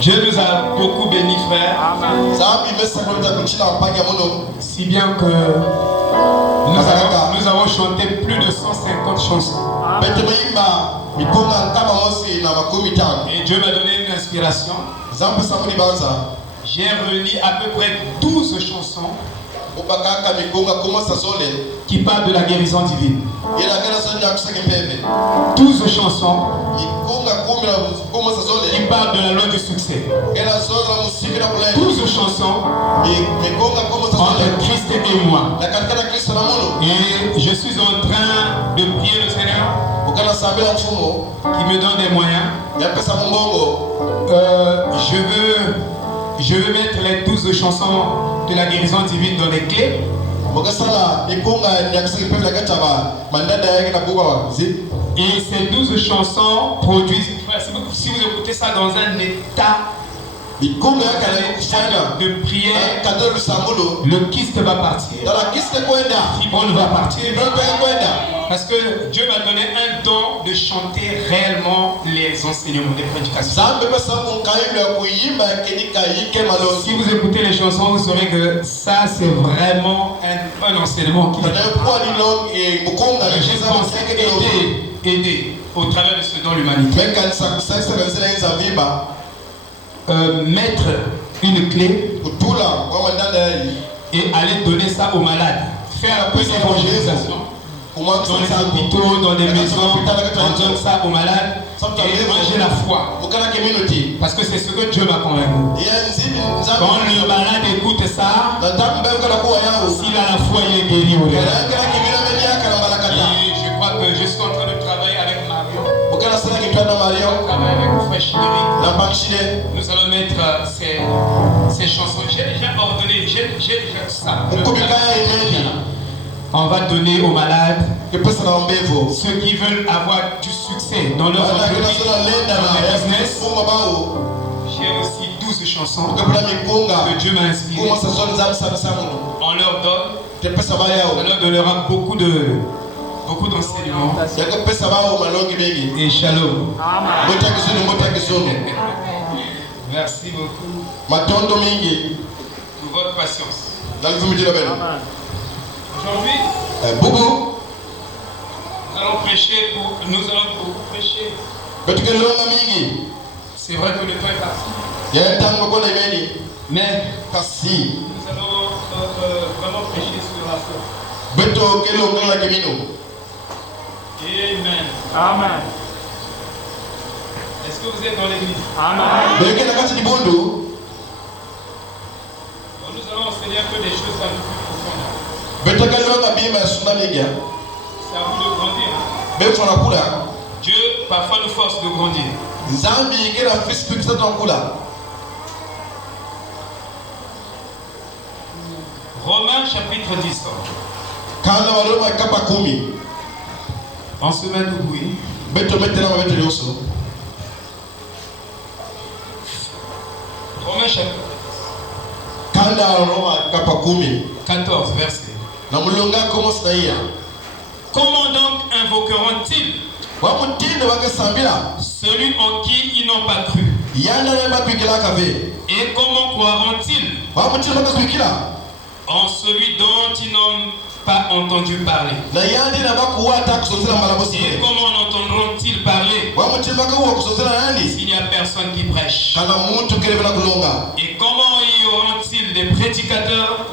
Dieu nous a beaucoup bénis, frères. Si bien que nous avons chanté plus de 150 chansons. Et Dieu m'a donné une inspiration. J'ai réuni à peu près 12 chansons qui parlent de la guérison divine. 12 chansons qui parlent de la loi du succès. 12 chansons entre Christ et moi. Et je suis en train de prier le Seigneur qui me donne des moyens. Je veux mettre les 12 chansons de la guérison divine dans les clés. Et ces 12 chansons produisent, si vous écoutez ça dans un état de prière, le kyste va partir, fibrone va partir. Parce que Dieu m'a donné un don de chanter réellement les enseignements, les prédications. Si vous écoutez les chansons, vous saurez que ça c'est vraiment un enseignement qui j'ai pensé aider au travers de ce don l'humanité. Mettre une clé et aller donner ça aux malades. Faire plus d'évangélisation. Dans les hôpitaux, dans des maisons, on donne ça aux malades et manger la foi. Parce que c'est ce que Dieu m'a convaincu. Quand le malade écoute ça, s'il a la foi, il est guéri. Et je crois que je suis en train de travailler avec Mario. On travaille avec mon frère Chidéric. Nous allons mettre ces chansons. J'ai ordonné, j'ai ça. On va donner aux malades, ceux qui veulent avoir du succès dans leur entreprise, dans leur business. J'ai aussi 12 chansons que Dieu m'a inspirées. On leur donne, on leur donnera beaucoup d'enseignements. Et shalom. Merci beaucoup pour votre patience. Aujourd'hui, nous allons beaucoup prêcher. C'est vrai que le temps est parti. Mais nous allons vraiment prêcher sur la foi. Amen. Amen. Est-ce que vous êtes dans l'église? Amen. Nous allons enseigner un peu des choses un peu plus profondes. C'est à vous de grandir. Dieu parfois nous force de grandir. Romains chapitre 10. On se met debout. Romains chapitre 14 verset. Comment donc invoqueront-ils celui en qui ils n'ont pas cru? Et comment croiront-ils en celui dont ils n'ont pas entendu parler? Et comment entendront-ils parler s'il n'y a personne qui prêche? Et comment y auront-ils des prédicateurs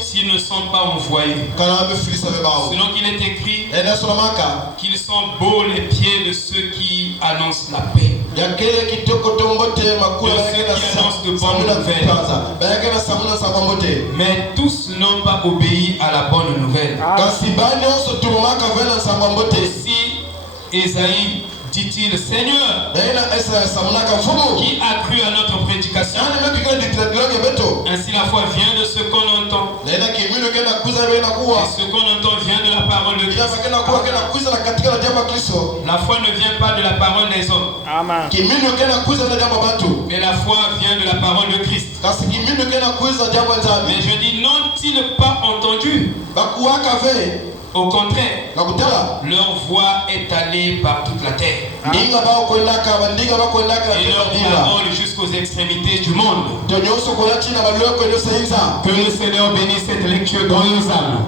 s'ils ne sont pas envoyés? Selon qu'il est écrit qu'ils sont beaux les pieds de ceux qui annoncent la paix, de ceux qui annoncent de bonnes nouvelles. Mais tous n'ont pas obéi à la bonne nouvelle. Si Ésaïe dit-il, Seigneur, qui a cru à notre prédication? Ainsi la foi vient de ce qu'on entend. Et ce qu'on entend vient de la parole de Christ. La foi ne vient pas de la parole des hommes. Amen. Mais la foi vient de la parole de Christ. Mais je dis, n'ont-ils pas entendu Au contraire, leur voix est allée par toute la terre. Et leur parole jusqu'aux extrémités du monde. Que le Seigneur bénisse cette lecture dans nos âmes.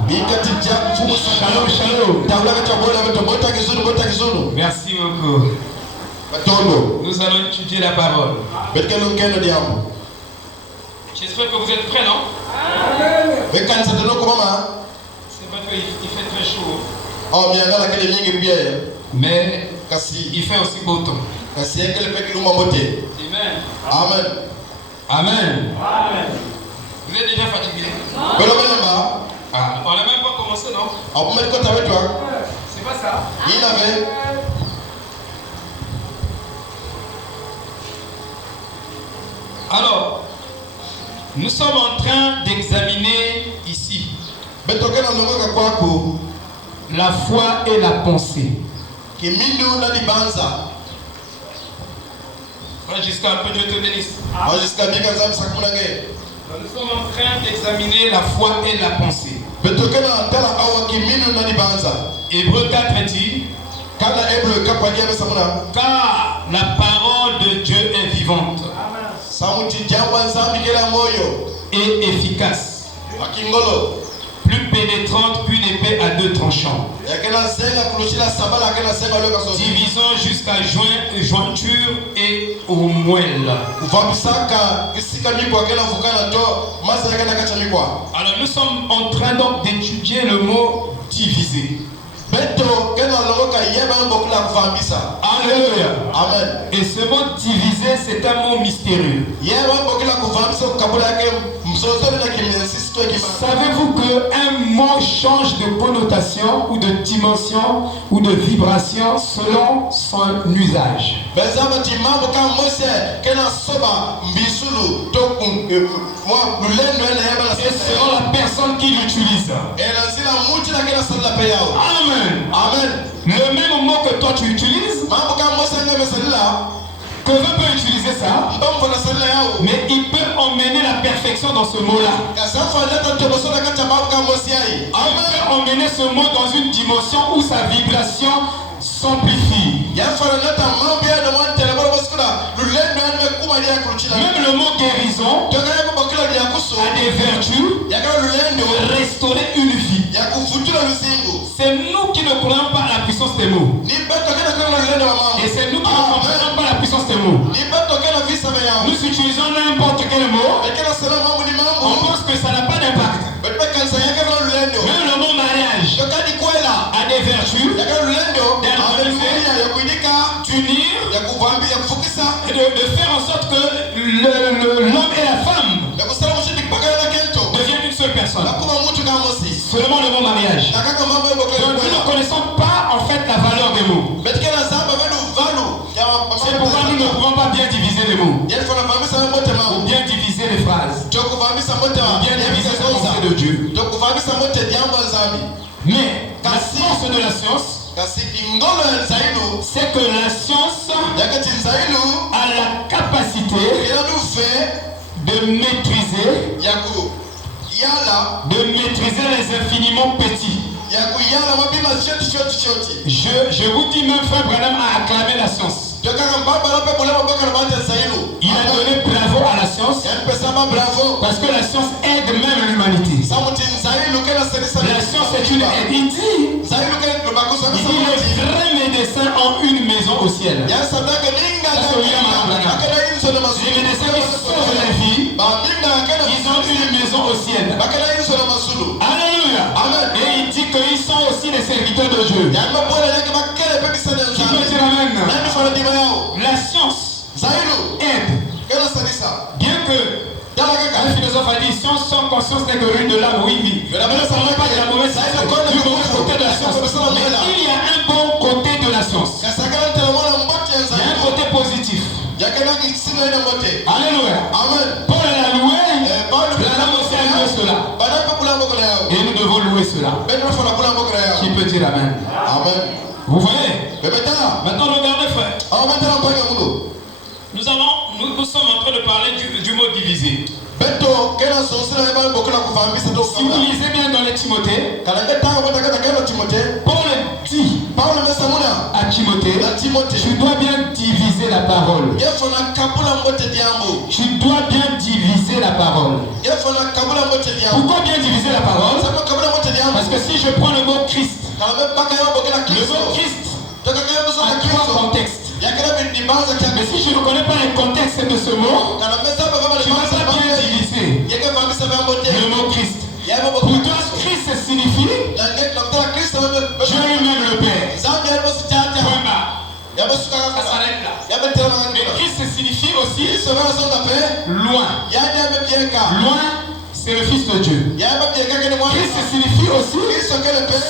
Shalom, shalom. Merci beaucoup. Nous allons étudier la parole. J'espère que vous êtes prêts, non? C'est vrai qu'il fait très chaud. Mais il fait aussi beau temps. Amen. Amen. Amen. Vous êtes déjà fatigué? Ah, on n'a même pas commencé, non? C'est pas ça? Alors, nous sommes en train d'examiner ici la foi et la pensée. Jusqu'à un peu, Dieu te bénisse. Nous sommes en train d'examiner la foi et la pensée. Hébreux 4 dit: car la parole de Dieu est vivante et efficace, plus pénétrante qu'une épée à deux tranchants, divisant jusqu'à jointure et aux moelles. Alors nous sommes en train donc d'étudier le mot diviser. Alléluia. Amen. Et ce mot diviser, c'est un mot mystérieux. Savez-vous qu'un mot change de connotation ou de dimension ou de vibration selon son usage? Et selon la personne qui l'utilise. Amen. Amen. Le même mot que toi tu utilises, quelqu'un peut utiliser ça, mais il peut emmener la perfection dans ce mot-là. Il peut emmener ce mot dans une dimension où sa vibration s'amplifie. Même le mot guérison a des vertus de restaurer une vie. C'est nous qui ne croyons pas à la puissance des mots. Et c'est nous qui ne comprenons pas la puissance des mots. Nous utilisons n'importe quel mot. On pense que ça n'a pas d'impact. Même le mot mariage a des vertus d'unir et de faire en sorte que l'homme et la femme deviennent une seule personne. Seulement le mot mariage. Donc nous ne connaissons pas en fait la valeur des mots. C'est pourquoi nous ne pouvons pas bien diviser les mots. Ou bien diviser les phrases. Ou bien diviser la pensée de Dieu. Mais la force de la science, c'est que la science a la capacité de maîtriser les infiniment petits. Je vous dis, même frère Branham a acclamé la science. Il a donné bravo à la science parce que la science aide même l'humanité. La science est une aide. Il dit les vrais médecins ont une maison au ciel. Les médecins qui sauvent la vie, ils ont une maison au ciel. Alléluia. Et il dit qu'ils sont aussi les serviteurs de Dieu. Qui peut dire amen? La science aide. Bien que un philosophe a dit science sans conscience n'est que ruine de l'âme. Oui, oui. Ne parlons pas de la mauvaise du mauvais côté de la science. Mais il y a un bon côté de la science. Il y a un côté positif. Alléluia. Paul l'a loué. La langue aussi a loué cela. Et nous devons louer cela. Qui peut dire amen? Vous voyez? Maintenant regardez frère. Nous sommes en train de parler du mot divisé. Si vous lisez bien dans les Timothée, Paul dit à Timothée, tu dois bien diviser la parole. Tu dois bien diviser la parole. Pourquoi bien diviser la parole? Parce que si je prends le mot Christ, le mot Christ a trois contextes. Mais si je ne connais pas le contexte de ce mot, tu ne vas pas bien diviser le mot Christ. Pour toi, Christ signifie Dieu lui-même le Père. Point barre. Ça s'arrête là. Mais Christ signifie aussi loin. Loin, c'est le Fils de Dieu. Christ signifie aussi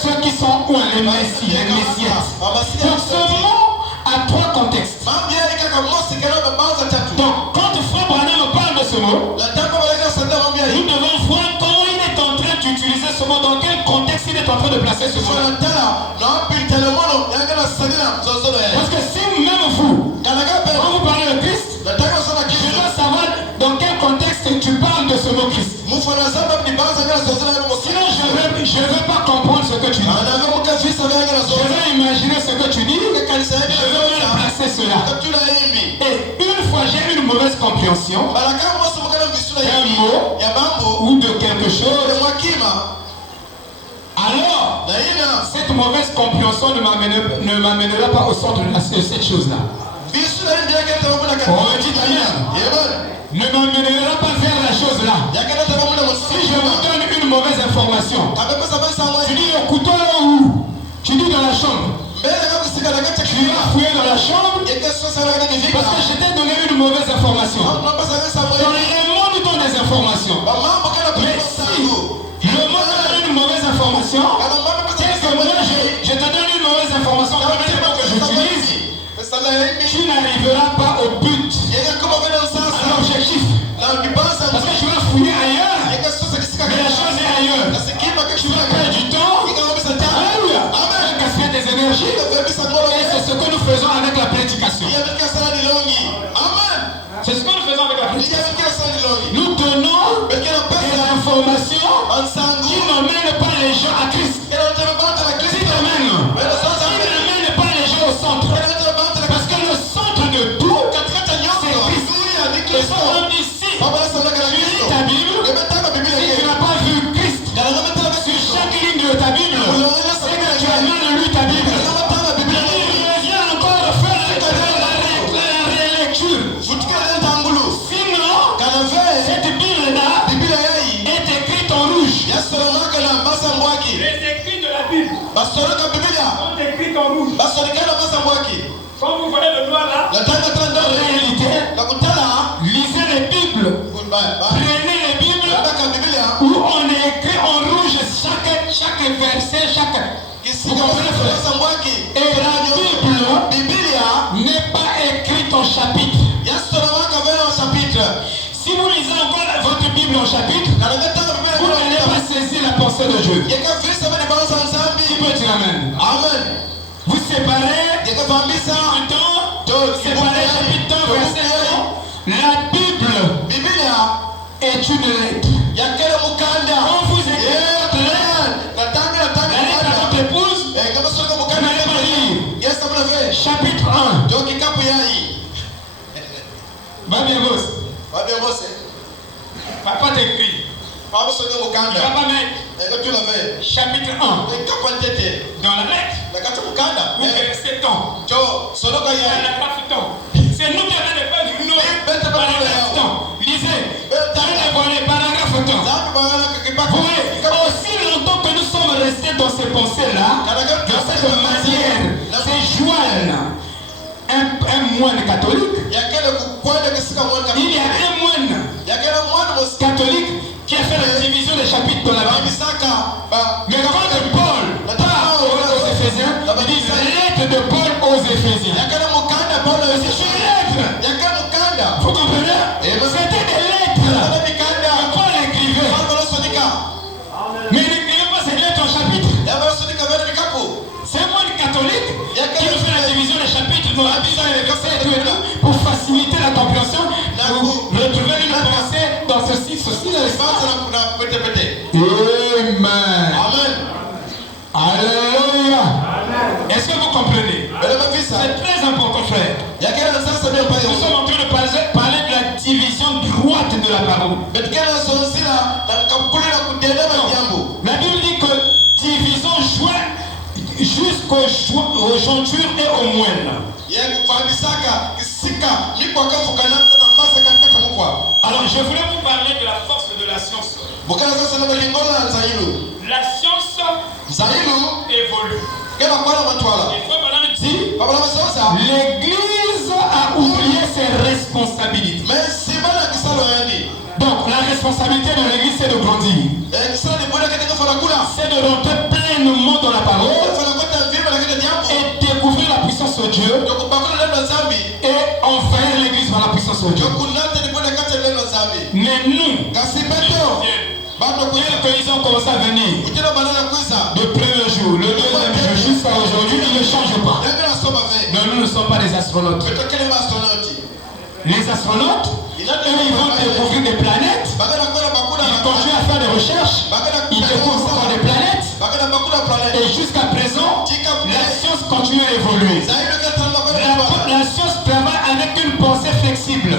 ceux qui sont loin, les Messies, les Messias. Donc ce mot a trois contextes. Donc quand Frère Branham parle de ce mot, nous devons voir comment il est en train d'utiliser ce mot, dans quel contexte il est en train de placer ce mot. Parce que si même vous, quand vous parlez de Christ, je dois savoir dans quel contexte tu parles de ce mot Christ. Sinon je ne vais pas comprendre ce que tu dis. Je vais imaginer ce que tu dis. Je vais même placer cela. Et une fois j'ai une mauvaise compréhension d'un mot ou de quelque chose, alors cette mauvaise compréhension ne m'amènera pas au centre de cette chose-là. On me dit Daniel, ne m'amènera pas vers la chose là. Si je vous donne une mauvaise information, tu dis le couteau où? Tu dis dans la chambre. Tu vas fouiller dans la chambre parce que je t'ai donné une mauvaise information. Dans le monde ils donnent des informations. Mais si le monde donne une mauvaise information, c'est que moi je te donne une mauvaise information comme les mots que j'utilise, tu n'arriveras pas au but, à l'objectif. Parce que tu vas fouiller ailleurs, mais la chose est ailleurs. Tu vas perdre du temps, gaspiller des énergies, et c'est ce que nous faisons avec la prédication. C'est ce que nous faisons avec la prédication. Nous donnons des informations qui n'emmènent pas les gens à Christ. Qui n'emmènent pas les gens au centre. Parce que le centre de tout, c'est Christ. Le centre d'ici, tu lis ta Bible, si tu n'as pas vu Christ sur chaque ligne de ta Bible, c'est que tu as mal lu ta Bible. Il revient encore faire la rélecture. Sinon, cette Bible-là est écrite en rouge. Les écrits de la Bible sont écrits en rouge. Quand vous voyez le noir là, en réalité, lisez les Bibles. Prenez les Bibles où on est écrit en rouge chaque verset, vous comprenez? Et la Bible n'est pas écrite en chapitre. Si vous lisez encore votre Bible en chapitre, vous n'allez pas saisir la pensée de Dieu. Qui peut dire Amen? Vous séparez séparez chapitre 1, verset 1. La Bible est une lettre. Quand vous écrivez votre lettre, la lettre à votre épouse, vous n'allez pas lire. Chapitre 1. Va bien boss. Papa t'écrit. Il va pas mettre chapitre 1 dans la lettre ou verset temps. Paragraphe temps. C'est nous qui avons des pages du nom. Paragraphe temps. Lisez. Les paragraphes temps. Oui. Aussi longtemps que nous sommes restés dans ces pensées-là, dans cette manière, c'est Joël, un moine catholique. Il y a un moine catholique qui a fait la division des chapitres de la Bible. Mais quand Paul parle aux Éphésiens, il dit lettre de Paul aux Éphésiens. C'est une lettre. Vous comprenez? C'était des lettres. Paul écrivait. Mais il n'écrivait pas ces lettres en chapitre. C'est un moine catholique qui nous fait la division des chapitres dans la Bible et les versets et tout pour faciliter la compréhension. Vous retrouvez une pensée dans ceci. Amen. Est-ce que vous comprenez? C'est très important, frère. Nous sommes en train de parler de la division droite de la parole. La Bible dit que division joint jusqu'aux jointures et aux moelles. Alors je voulais vous parler de la force de la science. La science évolue. Et frère Madame dit, l'Église a oublié ses responsabilités. Donc la responsabilité de l'Église, c'est de grandir. C'est de rentrer pleinement dans la parole et découvrir la puissance de Dieu et envahir l'Église par la puissance de Dieu. Mais nous, ils ont commencé à venir le premier jour, le deuxième jour, jusqu'à aujourd'hui, ils ne changent pas. Mais nous ne sommes pas des astronautes. Les astronautes, eux, ils vont découvrir des planètes, ils continuent à faire des recherches, ils découvrent encore des planètes, et jusqu'à présent, la science continue à évoluer. La science travaille avec une pensée flexible.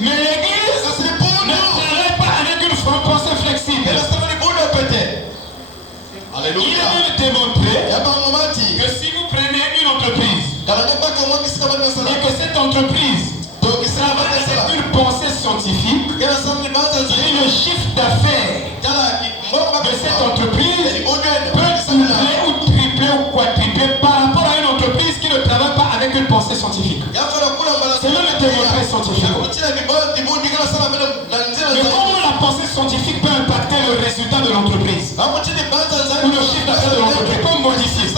Mais l'Église ne travaille pas avec une pensée flexible. Alléluia. Il est démontré que si vous prenez une entreprise et que cette entreprise travaille avec une pensée scientifique, et le chiffre d'affaires de cette entreprise peut doubler ou tripler ou quadrupler par rapport à une entreprise qui ne travaille pas avec une pensée scientifique. C'est même démontré scientifiquement. Mais comment la pensée scientifique peut impacter le résultat de l'entreprise ou le chiffre d'affaires de l'entreprise? Comme modifier.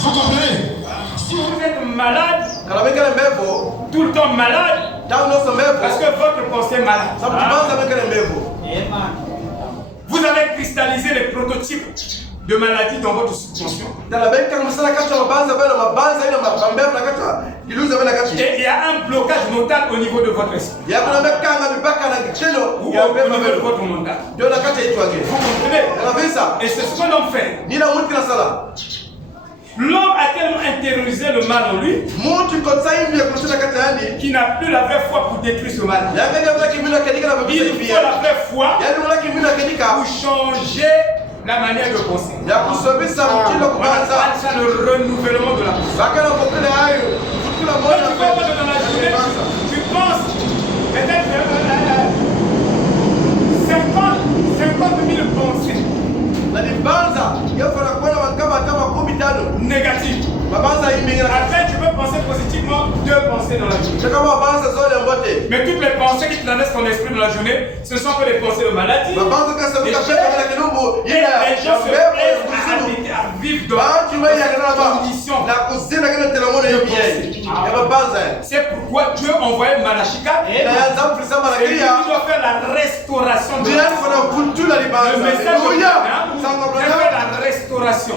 Vous comprenez? Si vous êtes malade, tout le temps malade, parce que votre pensée est malade. Vous avez cristallisé les prototypes de maladies dans votre subconscient. Et il y a un blocage mental au niveau de votre esprit. Ou au niveau de votre mental. Vous comprenez? Et c'est ce que l'on fait. L'homme a tellement intériorisé le mal en lui qu'il n'a plus la vraie foi pour détruire ce mal. Il faut la vraie foi pour changer la manière de penser. On appelle ça le renouvellement de la pensée. Quand tu vas dans la journée, tu penses peut-être 50 000 pensées négatives. Après, tu peux penser positivement 2 pensées dans la journée. Mais toutes les pensées qui traversent ton esprit dans la journée, ce sont que des pensées de maladie. Et les gens se plaisent à vivre dans des conditions de pensée. C'est pourquoi Dieu a envoyé Malachika. Et lui doit faire la restauration de le message de Branham fait la restauration.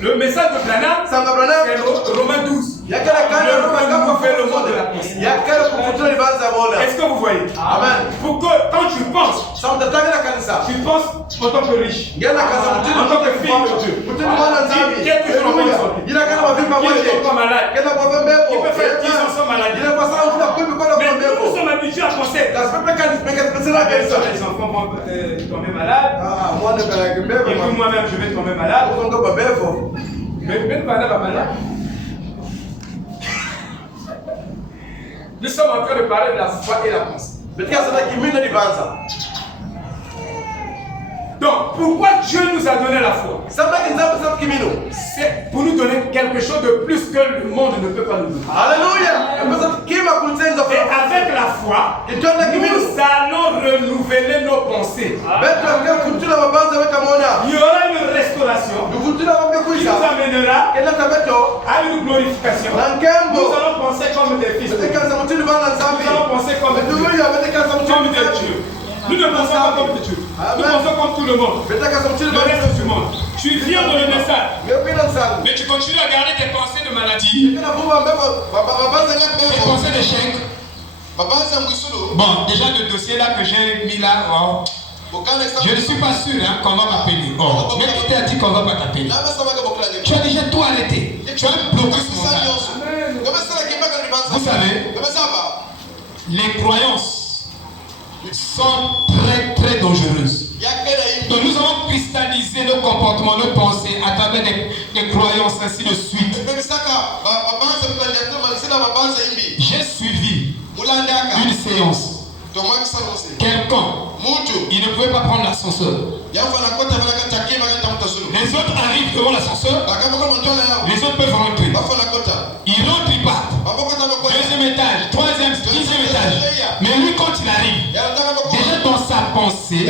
Le message de Branham, c'est Romains 12. Le renouvellement de la pensée. Est-ce que vous voyez? Amen. Pour que quand tu penses, tu penses en tant que riche, en tant que fille de Dieu. Quelque chose en il est pas malade. Il peut faire 10 ans sans maladie. Mais nous sommes habitués à penser. Les enfants vont tomber malades. Et puis moi-même je vais tomber malade. Mais Branham va malade. Nous sommes en train de parler de la foi et la pensée. Donc, pourquoi Dieu nous a donné la foi? C'est pour nous donner quelque chose de plus que le monde ne peut pas nous donner. Alléluia! Et avec la foi, nous allons renouveler nos pensées. Il y aura une restauration qui nous amènera à une glorification. Nous allons penser comme des fils. Nous allons penser comme des dieux. Nous ne pensons pas comme Dieu. Nous pensons comme tout le monde. Le reste du monde. Tu viens dans le message. Mais tu continues à garder tes pensées de maladie. Tes pensées d'échec. Bon, déjà le dossier là que j'ai mis là, oh, Je ne suis pas sûr hein, qu'on va m'appeler. Oh, mais qui t'a dit qu'on va pas t'appeler? Tu as déjà tout arrêté. Tu as un blocus mental. Vous savez, les croyances sont très très dangereuses. Donc nous avons cristallisé nos comportements, nos pensées à travers des croyances ainsi de suite. J'ai suivi une séance. Quelqu'un, il ne pouvait pas prendre l'ascenseur. Les autres arrivent devant l'ascenseur. Les autres peuvent rentrer. Ils rentrent, ils partent. Deuxième étage, troisième, 10e étage. Mais lui, quand il arrive, déjà dans sa pensée,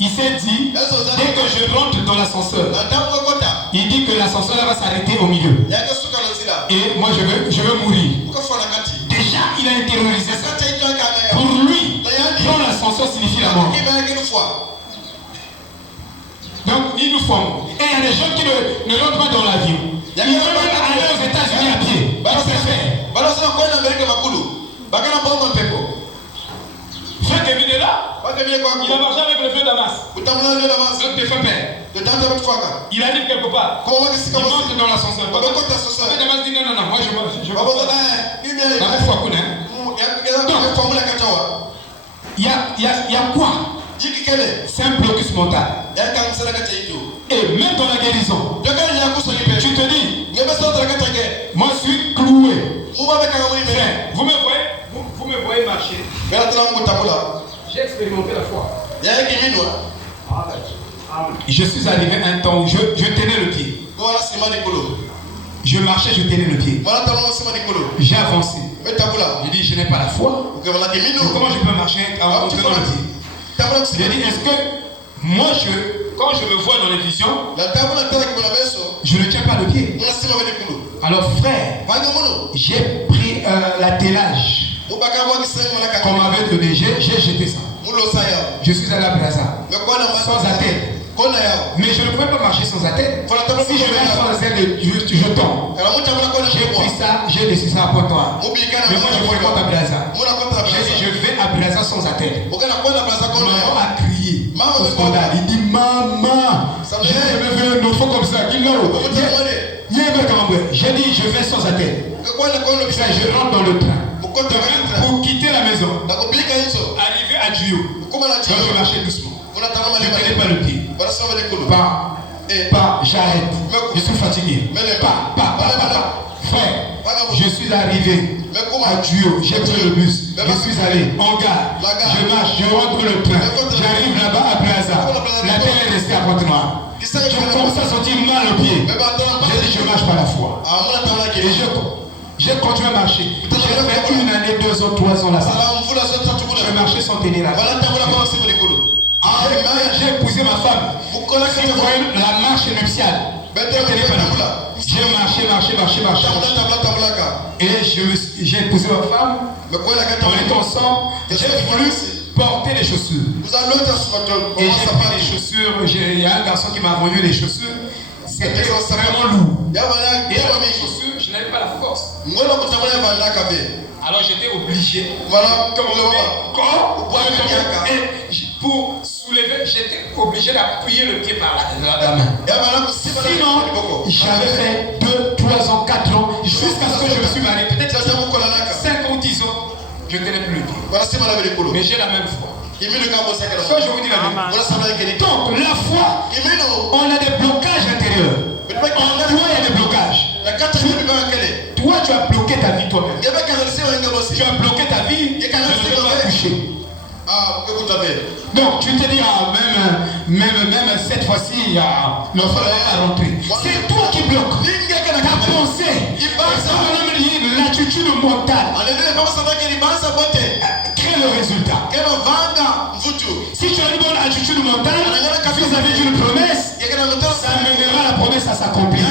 il s'est dit, dès que je rentre dans l'ascenseur, il dit que l'ascenseur va s'arrêter au milieu. Et moi, je veux mourir. Déjà, il a intériorisé ça. Pour lui, prendre l'ascenseur signifie la mort. Donc, il nous forme. Et il y a des gens qui ne rentrent pas dans l'avion. Ils veulent aller aux États-Unis à pied. Qu'est-ce que c'est fait? Frère Kevin est là. Il a marché avec le vieux Damas. Notre défunt père. Il arrive quelque part. Il monte dans l'ascenseur. Le vieux Damas dit non, moi je il y a quoi? C'est un blocus mental. Et même dans la guérison, tu te dis, moi je suis cloué. Vous me voyez marcher. J'ai expérimenté la foi. Je suis arrivé un temps où je tenais le pied. Je marchais, je tenais le pied. J'ai avancé. J'ai dit, je n'ai pas la foi. Comment je peux marcher en tenant le pied? J'ai dit, est-ce que moi, quand je me vois dans les visions, je ne tiens pas le pied. Alors frère, j'ai pris l'attelage qu'on m'avait donné, j'ai jeté ça. Je suis allé à Brazza, sans attelle. Mais je ne pouvais pas marcher sans attelle. Si je marche sans attelle, je tombe. J'ai pris ça, j'ai laissé ça à Pointe-Noire. Mais moi je fréquente à Brazza. J'ai dit, je vais à Brazza sans attelle. Maman a crié au scandale. Il dit, maman, j'ai jamais vu un enfant comme ça. J'ai dit, je vais sans attelle. Je rentre dans le train. Pour quitter la maison, arriver à Duyo, je marchais doucement. Je ne tenais pas le pied. J'arrête. Je suis fatigué. Frère, je suis arrivé à Duyo, j'ai pris le bus, je suis allé en gare, je marche, je rentre le train, j'arrive là-bas à Plaza, la télé est restée à Pointe-Noire. Je commence à sentir mal au pied. J'ai dit, je marche par la foi. Et j'ai continué à marcher. J'ai fait 1 année, 2 ans, 3 ans là-bas. Je marchais sans tenir la j'ai épousé ma femme. Si vous voyez la marche nuptiale, j'ai marché. Et j'ai épousé ma femme. On est ensemble. J'ai voulu porter les chaussures. Et j'ai pris les chaussures. Il y a un garçon qui m'a vendu les chaussures. C'était vraiment lourd. Et avec mes chaussures, je n'avais pas la force. Alors j'étais obligé. Pour soulever, j'étais obligé d'appuyer le pied par la main. Sinon, j'avais fait 2, 3 ans, 4 ans, jusqu'à ce que je me suis marié. Peut-être 5 ou 10 ans, je ne tenais plus le pied. Mais j'ai la même foi. Ça, je vous dis la vérité. Donc, la foi, on a des blocages intérieurs. En toi, il y a des blocages. Toi, tu as bloqué ta vie toi-même. Tu as bloqué ta vie, je ne peux pas toucher. Donc, tu te dis, même cette fois-ci, l'enfant va rentrer. C'est toi qui bloques. Ta pensée, l'attitude mentale crée le résultat. Si tu as une bonne attitude mentale, vis-à-vis d'une promesse, ça amènera la promesse à s'accomplir.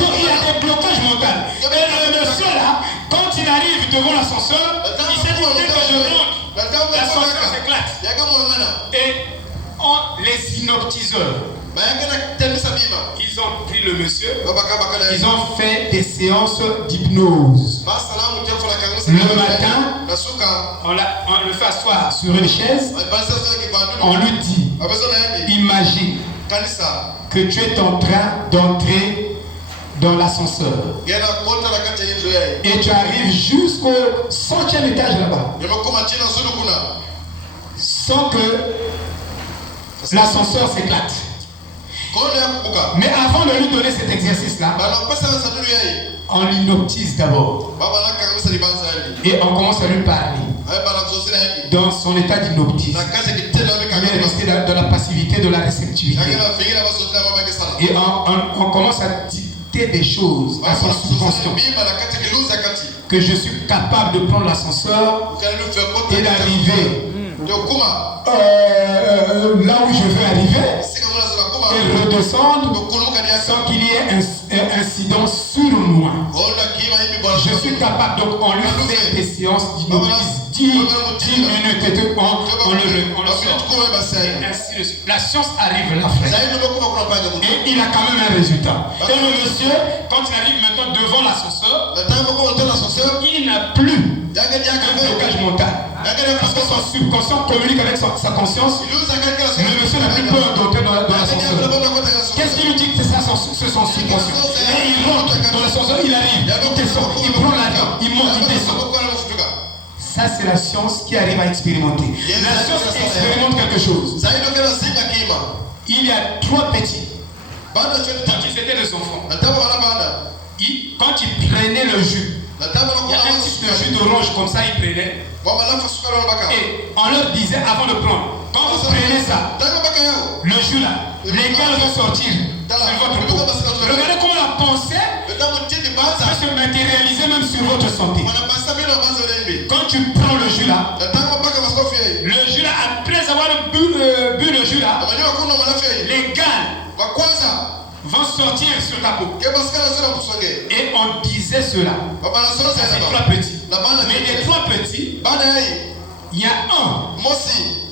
Donc, il y a des blocages mentaux. Et le monsieur là, quand il arrive devant l'ascenseur, il s'est dit, dès que je rentre, l'ascenseur s'éclate. Et les hypnotiseurs, ils ont pris le monsieur, ils ont fait des séances d'hypnose. Le matin, on le fait asseoir sur une chaise. On lui dit, imagine que tu es en train d'entrer dans l'ascenseur. Et tu arrives jusqu'au 100e étage là-bas. Sans que l'ascenseur s'éclate. Mais avant de lui donner cet exercice-là, on l'hypnotise d'abord. Et on commence à lui parler. Dans son état d'hypnotisme. Il est resté dans la passivité, de la réceptivité. Et on commence à dicter des choses à son subconscient. Que je suis capable de prendre l'ascenseur et d'arriver là où je veux arriver et redescendre sans qu'il y ait un incident sur moi. Je suis capable, donc on lui fait des séances d'hypnotisme 10 minutes et tout, on le sort. Et ainsi de suite. La science arrive là, frère. Et il a quand même un résultat. Et le monsieur, quand il arrive maintenant devant l'ascenseur, il n'a plus un blocage mental. Parce que son subconscient communique avec sa conscience. Le monsieur n'a plus peur d'entrer dans l'ascenseur. Qu'est-ce qu'il lui dit que c'est ça, c'est son subconscient? Et il rentre dans l'ascenseur, il arrive, il descend, il prend l'avion, il monte, il descend. Ça, c'est la science qui arrive à expérimenter. La science expérimente quelque chose. Il y a 3 petits. Quand ils étaient des enfants, quand ils prenaient le jus, il y a un type de jus d'orange comme ça, ils prenaient. Et on leur disait avant de prendre, quand vous prenez ça, le jus là, les gars vont sortir sur votre peau. Regardez comment la pensée peut se matérialiser même sur votre santé. Quand tu prends le jus là, après avoir bu le jus là, les gars vont sortir sur ta peau. Et on disait cela. Ça c'est 3 petits. Mais les 3 petits, il y a un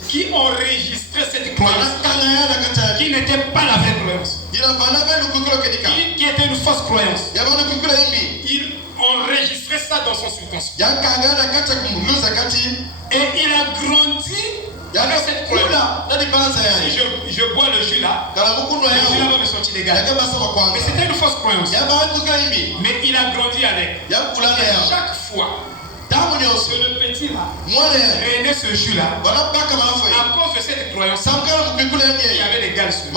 qui enregistrait cette croyance, qui n'était pas la vraie croyance, qui était une fausse croyance. Il enregistrait ça dans son subconscient. Et il a grandi avec cette croyance. Si je bois le jus là, le jus là va me sortir des gars. Mais c'était une fausse croyance. Mais il a grandi avec. Et chaque fois que le petit là prenait ce jus là, à cause de cette croyance, il y avait des gars dessus.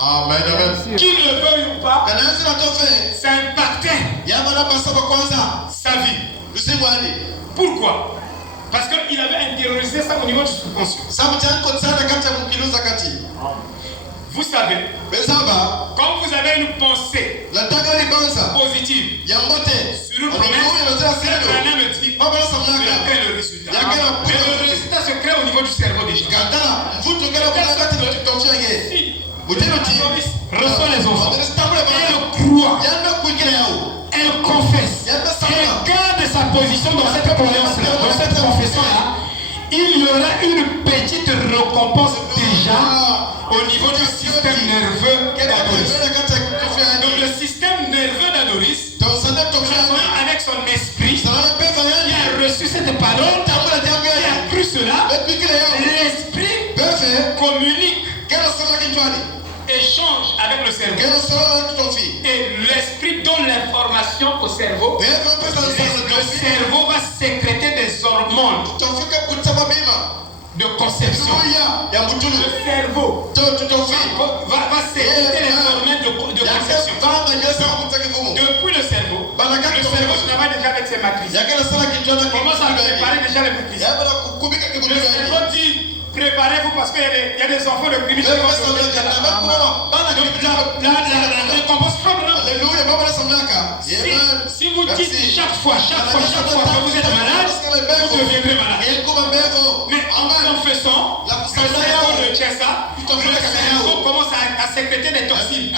Amen. Qu'il le veuille ou pas, ça impactait sa vie. Pourquoi? Parce qu'il avait intériorisé ça au niveau du subconscient. Vous savez, quand vous avez une pensée positive sur une promesse, c'est me dit, après le résultat. Mais le résultat se crée au niveau du cerveau déjà. Reçoit les enfants, elle croit, elle confesse, elle garde sa position dans cette croyance-là, dans cette confession-là. Il y aura une petite récompense déjà au niveau du système nerveux d'Adonis. Donc le système nerveux d'Adonis, avec son esprit, qui a reçu cette parole, qui a cru cela, l'esprit communique, échange avec le cerveau. Et l'esprit donne l'information au cerveau. Le cerveau va sécréter des hormones de conception. Le cerveau va sécréter les hormones de conception. Depuis le cerveau travaille déjà avec ses matrices. Il commence à préparer déjà les matrices. Le cerveau dit, préparez-vous parce qu'il y a des enfants de criminels qui vont se mettre la récompense probablement. Si vous dites chaque fois que vous êtes malade, vous deviendrez malade. Mais en confessant, le cerveau ne tient ça, le cerveau commence à sécréter des toxines,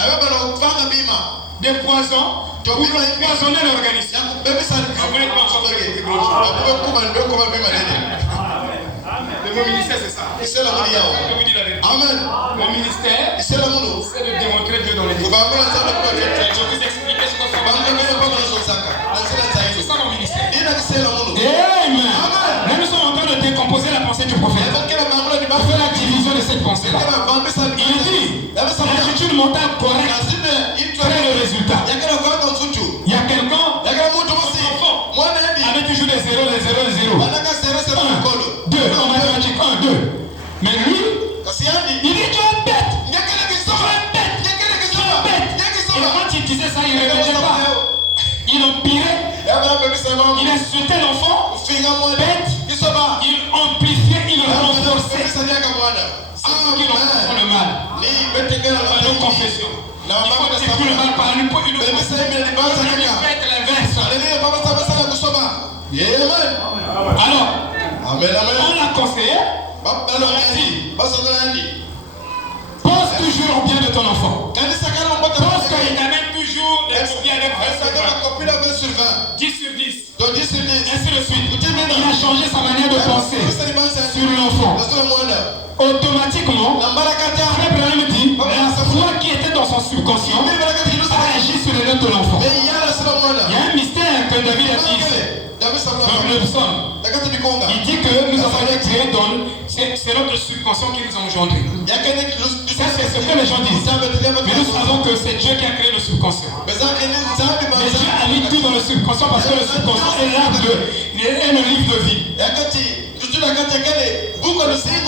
des poisons pour empoisonner l'organisme. Vous n'êtes pas encore mon ministère, c'est ça. Je vous dis la vérité. Mon ministère, c'est de démontrer Dieu dans les livres. Je vais vous expliquer ce qu'on fait. C'est ça mon pensée-là. Il dit, l'attitude mentale correcte fait le résultat. Il y a quelqu'un avait toujours des 0, des 0, des 0. 1, 2, en mathématiques, 1, 2. Mais lui, il dit, tu es bête. Tu es bête. Tu es bête. Et quand il disait ça, il ne répétait pas. Il empirait. Il insultait l'enfant. Bête. Il amplifiait, il renforçait. C'est ce qui nous font le mal. Par nos confessions. Il faut détruire le mal par une confession. Faites l'inverse. Alors, on l'a conseillé. Pense toujours bien de ton enfant. Pense qu'il t'amène toujours des copies avec 20 sur 20. 10 sur 10. Ainsi de suite. Il a changé sa manière de penser sur l'enfant. Automatiquement, Frère Branham dit, la foi qui était dans son subconscient a agi sur les notes de l'enfant. Il y a un mystère que David a dit dans le psaume. Il dit que nous avons été créés dans... C'est notre subconscient qui nous a engendrés. Ça, c'est ce que les gens disent. Mais nous savons que c'est Dieu qui a créé le subconscient. Mais Dieu a mis tout dans le subconscient parce que le subconscient est le livre de vie.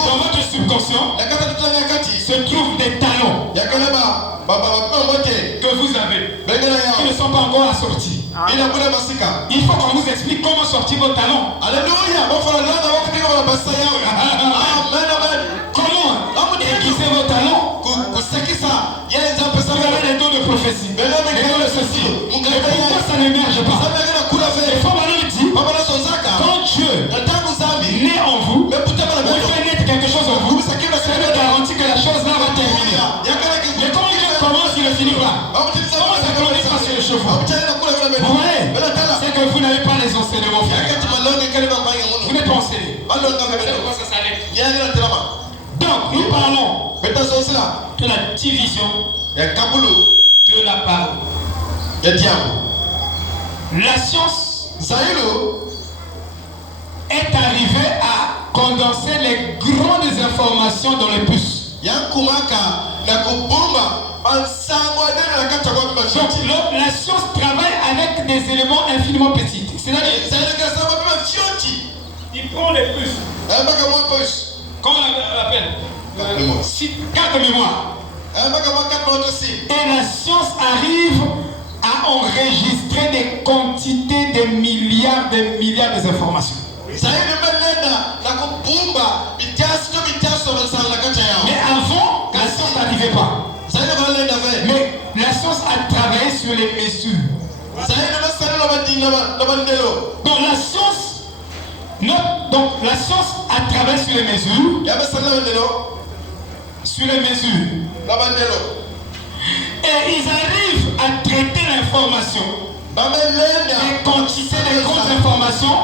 Dans votre subconscient se trouvent des talents que vous avez, qui ne sont pas encore assortis. Il faut qu'on vous explique comment sortir vos talents. Alléluia. Comment aiguiser vos talents. Vous avez des dons de prophétie, des dons de ceci. Et pourquoi ça n'émerge pas? Il faut maintenant dire, quand Dieu naît en vous, il fait naître quelque chose en vous, ça nous garantit que la chose là va terminer. Mais quand Dieu commence, il ne finit pas. Comment ça commence pas sur les chevaux? Vous voyez? C'est que vous n'avez pas les enseignements, frère. Vous n'êtes pas enseigné. C'est pourquoi ça s'arrête. Donc, nous parlons de la division de la parole. La science est arrivée à condenser les grandes informations dans les puces. Donc, la science travaille avec des éléments infiniment petits. C'est-à-dire, il prend les puces. Comment on l'appelle? 4 mémoires. Et la science arrive à enregistrer des quantités, des milliards d'informations. Mais avant, la science n'arrivait pas. Mais la science a travaillé sur les mesures. Donc la science a travaillé sur les mesures. Et ils arrivent à traiter l'information, les quantités, les grandes informations,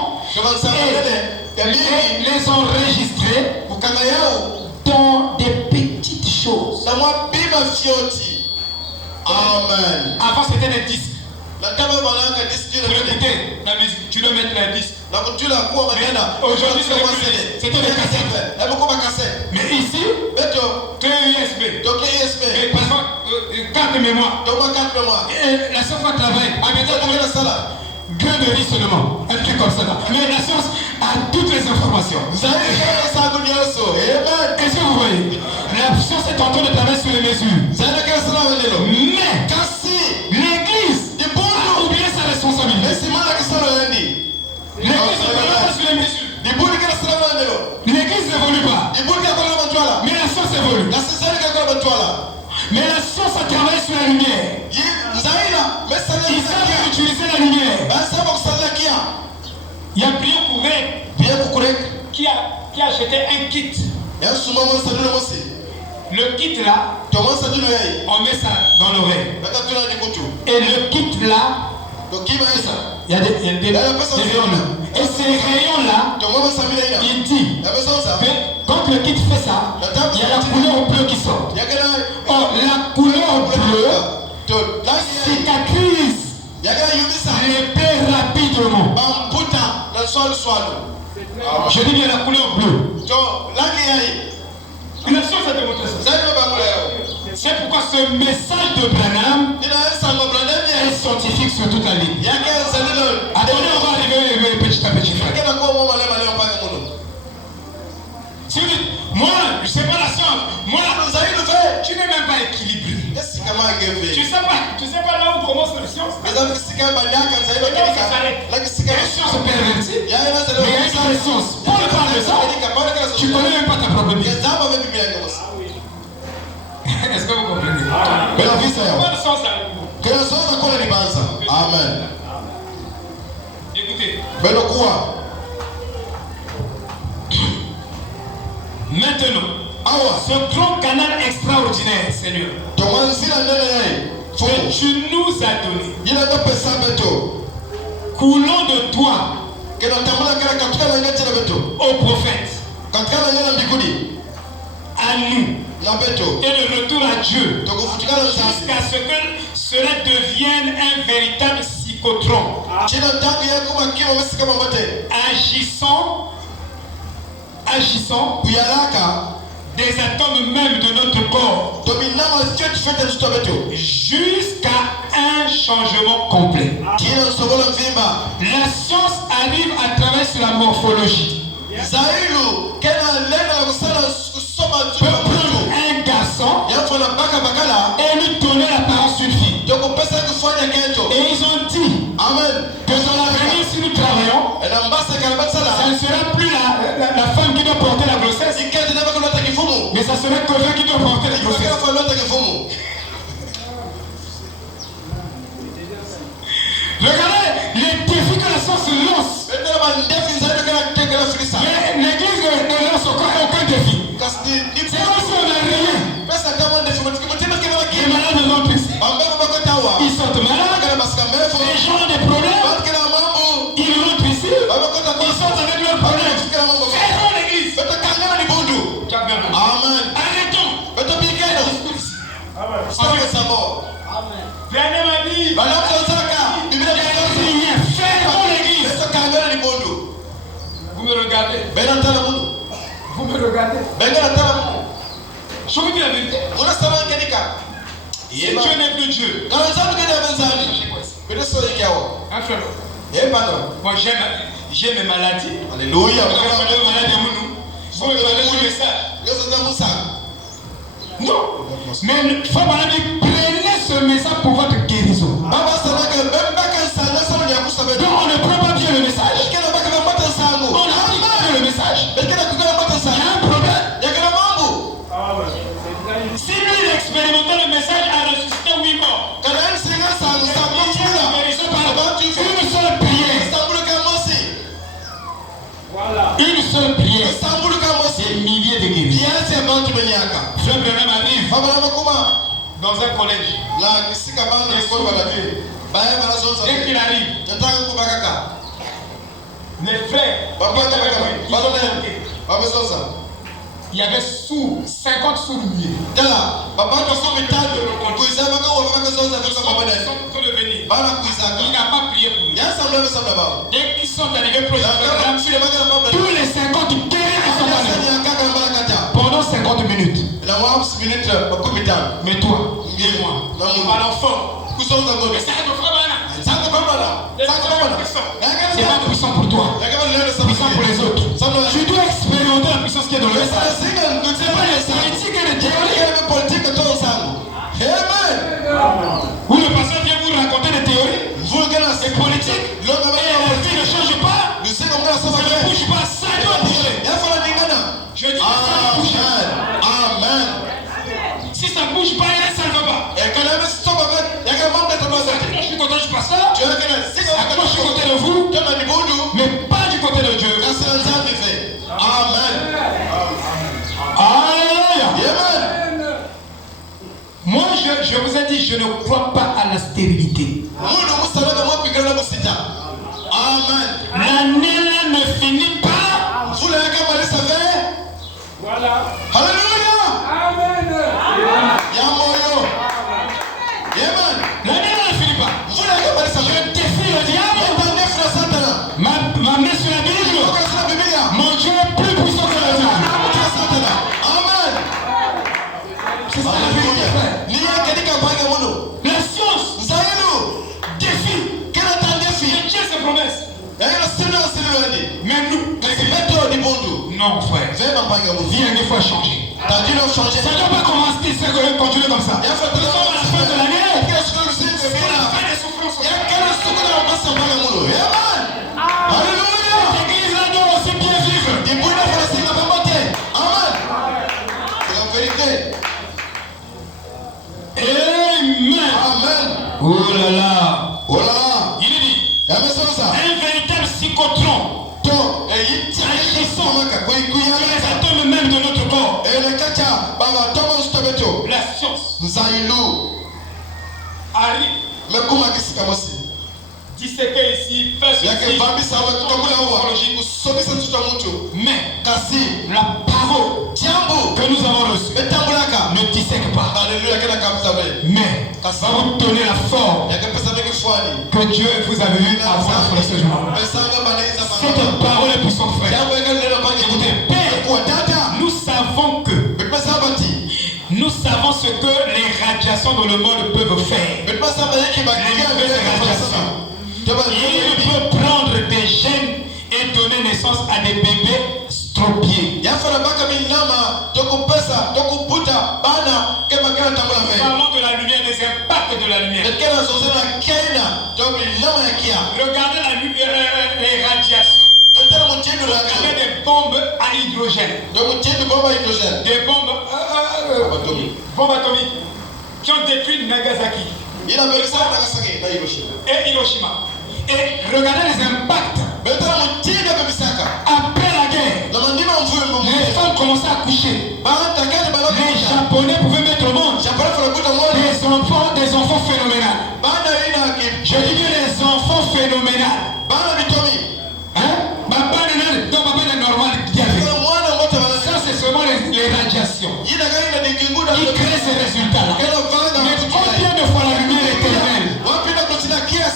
et les enregistrer dans des petites choses. Amen. Avant c'était des disques. Pour écouter la musique, tu dois mettre les disques. Aujourd'hui c'était des cassettes. Mais ici, clé USB. Et par exemple, carte de mémoire. Et la science va travailler. Grain de riz seulement. Un truc comme ça. Mais la science a toutes les informations. Est-ce que vous voyez? La science est en train de travailler sur les mesures. Mais l'Église a oublié sa responsabilité. L'Église ne travaille pas sur les mesures. L'Église n'évolue pas. Mais la science évolue. Mais la science a travaillé sur la lumière. Ils savent utiliser la lumière. Il y a Brian Kourek qui a acheté un kit. Le kit là, on met ça dans l'oreille. Et le kit là, il y a des rayons là. Et ces rayons là, il dit que quand le kit fait ça, il y a la couleur bleue qui sort. Or, la couleur bleue cicatrise l'épée rapidement. Je dis bien la couleur bleue. La science a démontré ça. C'est pourquoi ce message de Branham est scientifique sur toute la ligne. Attendez, on va arriver petit à petit. Si vous dites, moi, je ne sais pas la science, moi, tu n'es même pas équilibré. Tu ne sais pas là où commence la science. La science est pervertie. Mais il y a une science. Paul parle de ça. Tu ne connais même pas ta propre Bible. Est-ce que vous comprenez? Amen. Écoutez. Maintenant, ce grand canal extraordinaire, Seigneur, que tu nous as donné, coulant de toi aux prophètes, à nous, et le retour à Dieu, jusqu'à ce que cela devienne un véritable psychotron, agissant des atomes même de notre corps jusqu'à un changement complet. La science arrive à travers la morphologie. Peut prendre un garçon et lui donner l'apparence d'une fille. Et ils ont dit que dans l'avenir, si nous travaillons, ça ne sera plus la femme qui doit porter la grossesse, mais ça sera quelqu'un qui doit porter la grossesse. Regardez les défis que la science lance. Mais l'église ne lance aucun défi. C'est comme si on n'a rien. Les malades ne vont plus. Ils sont malades. Les gens ont des problèmes. Ils rentrent ici. Ils sont avec leurs problèmes. Fermons l'église. Amen. Arrêtons. Branham a dit. Fermons l'église. Vous me regardez. Vous me regardez. Je vous dis la vérité. Si Dieu n'est plus Dieu. Un frère. Moi j'ai mes maladies. Alléluia. Vous me parlez du message. Non. Mais faut prenez ce message pour votre guérison. Donc on ne prend pas bien le message. On n'applique pas bien le message. Il y a un problème. Si lui il expérimentait le message à ressusciter 8 morts, une seule prière. Voilà. Une seule prière. Des milliers de guérisons. Frère Branham arrive dans un collège. Dès qu'il arrive, les frères, il y avait 50 sourds-muets. Ils sont de venir. Il n'a pas prié pour eux. Dès qu'ils sont arrivés proches de tous les 50 guéris sont arrivés. Pendant 50 minutes. Mais toi, et moi, nous parlons fort. Mais c'est pas puissant pour toi, puissant pour les autres. Tu dois expérimenter la puissance qui est dans le message. C'est pas les politiques et les théories. Où le pasteur vient vous raconter des théories et politiques. Et la vie ne change pas. Ça ne bouge pas, ça doit bouger. Je dis que ça doit bouger. Amen. Si ça ne bouge pas, ça ne va pas. Je suis côté du pasteur, je suis côté de vous, mais pas du côté de Dieu. Amen. Alléluia. Moi, je vous ai dit, je ne crois pas à la stérilité. Amen. L'année là ne finit pas. Voilà. Alléluia. Amen. L'année là ne finit pas. Je défie le diable. Ma main sur la Bible. Mon Dieu est plus puissant que le diable. Amen. Mais nous, non frère, il y a une fois changé. Ça ne doit pas commencer, continuer comme ça. Nous sommes à la fin de l'année. C'est la fin des souffrances. Alléluia. Cette église-là doit aussi bien vivre. Amen. C'est la vérité. Amen. Amen. Oh là là. Oh là là. Il dit, un véritable psychotron. Agissant sur les atomes même de notre corps. La science arrive. Disséquer ici, faire ceci. Mais la parole que nous avons reçue ne dissèque pas. Mais va vous donner la forme que Dieu vous avait eu avoir sur ce jour. Cette parole est puissante, frère. Écoutez, Père, nous savons ce que les radiations dans le monde peuvent faire. Les mauvaises radiations. Il peut prendre des gènes et donner naissance à des bébés stropiés. Parlons de la lumière, des impacts de la lumière. Regardez les radiations. Regardez des bombes à hydrogène. Des bombes atomiques qui ont détruit Nagasaki et Hiroshima. Et regardez les impacts. Après la guerre, les femmes commençaient à coucher. Les Japonais pouvaient mettre au monde des enfants phénoménales. Je dis bien les enfants phénoménales. Hein? Donc papa est normal. Ça c'est seulement les radiations. Il crée ces résultats-là. Mais combien de fois la lumière éternelle?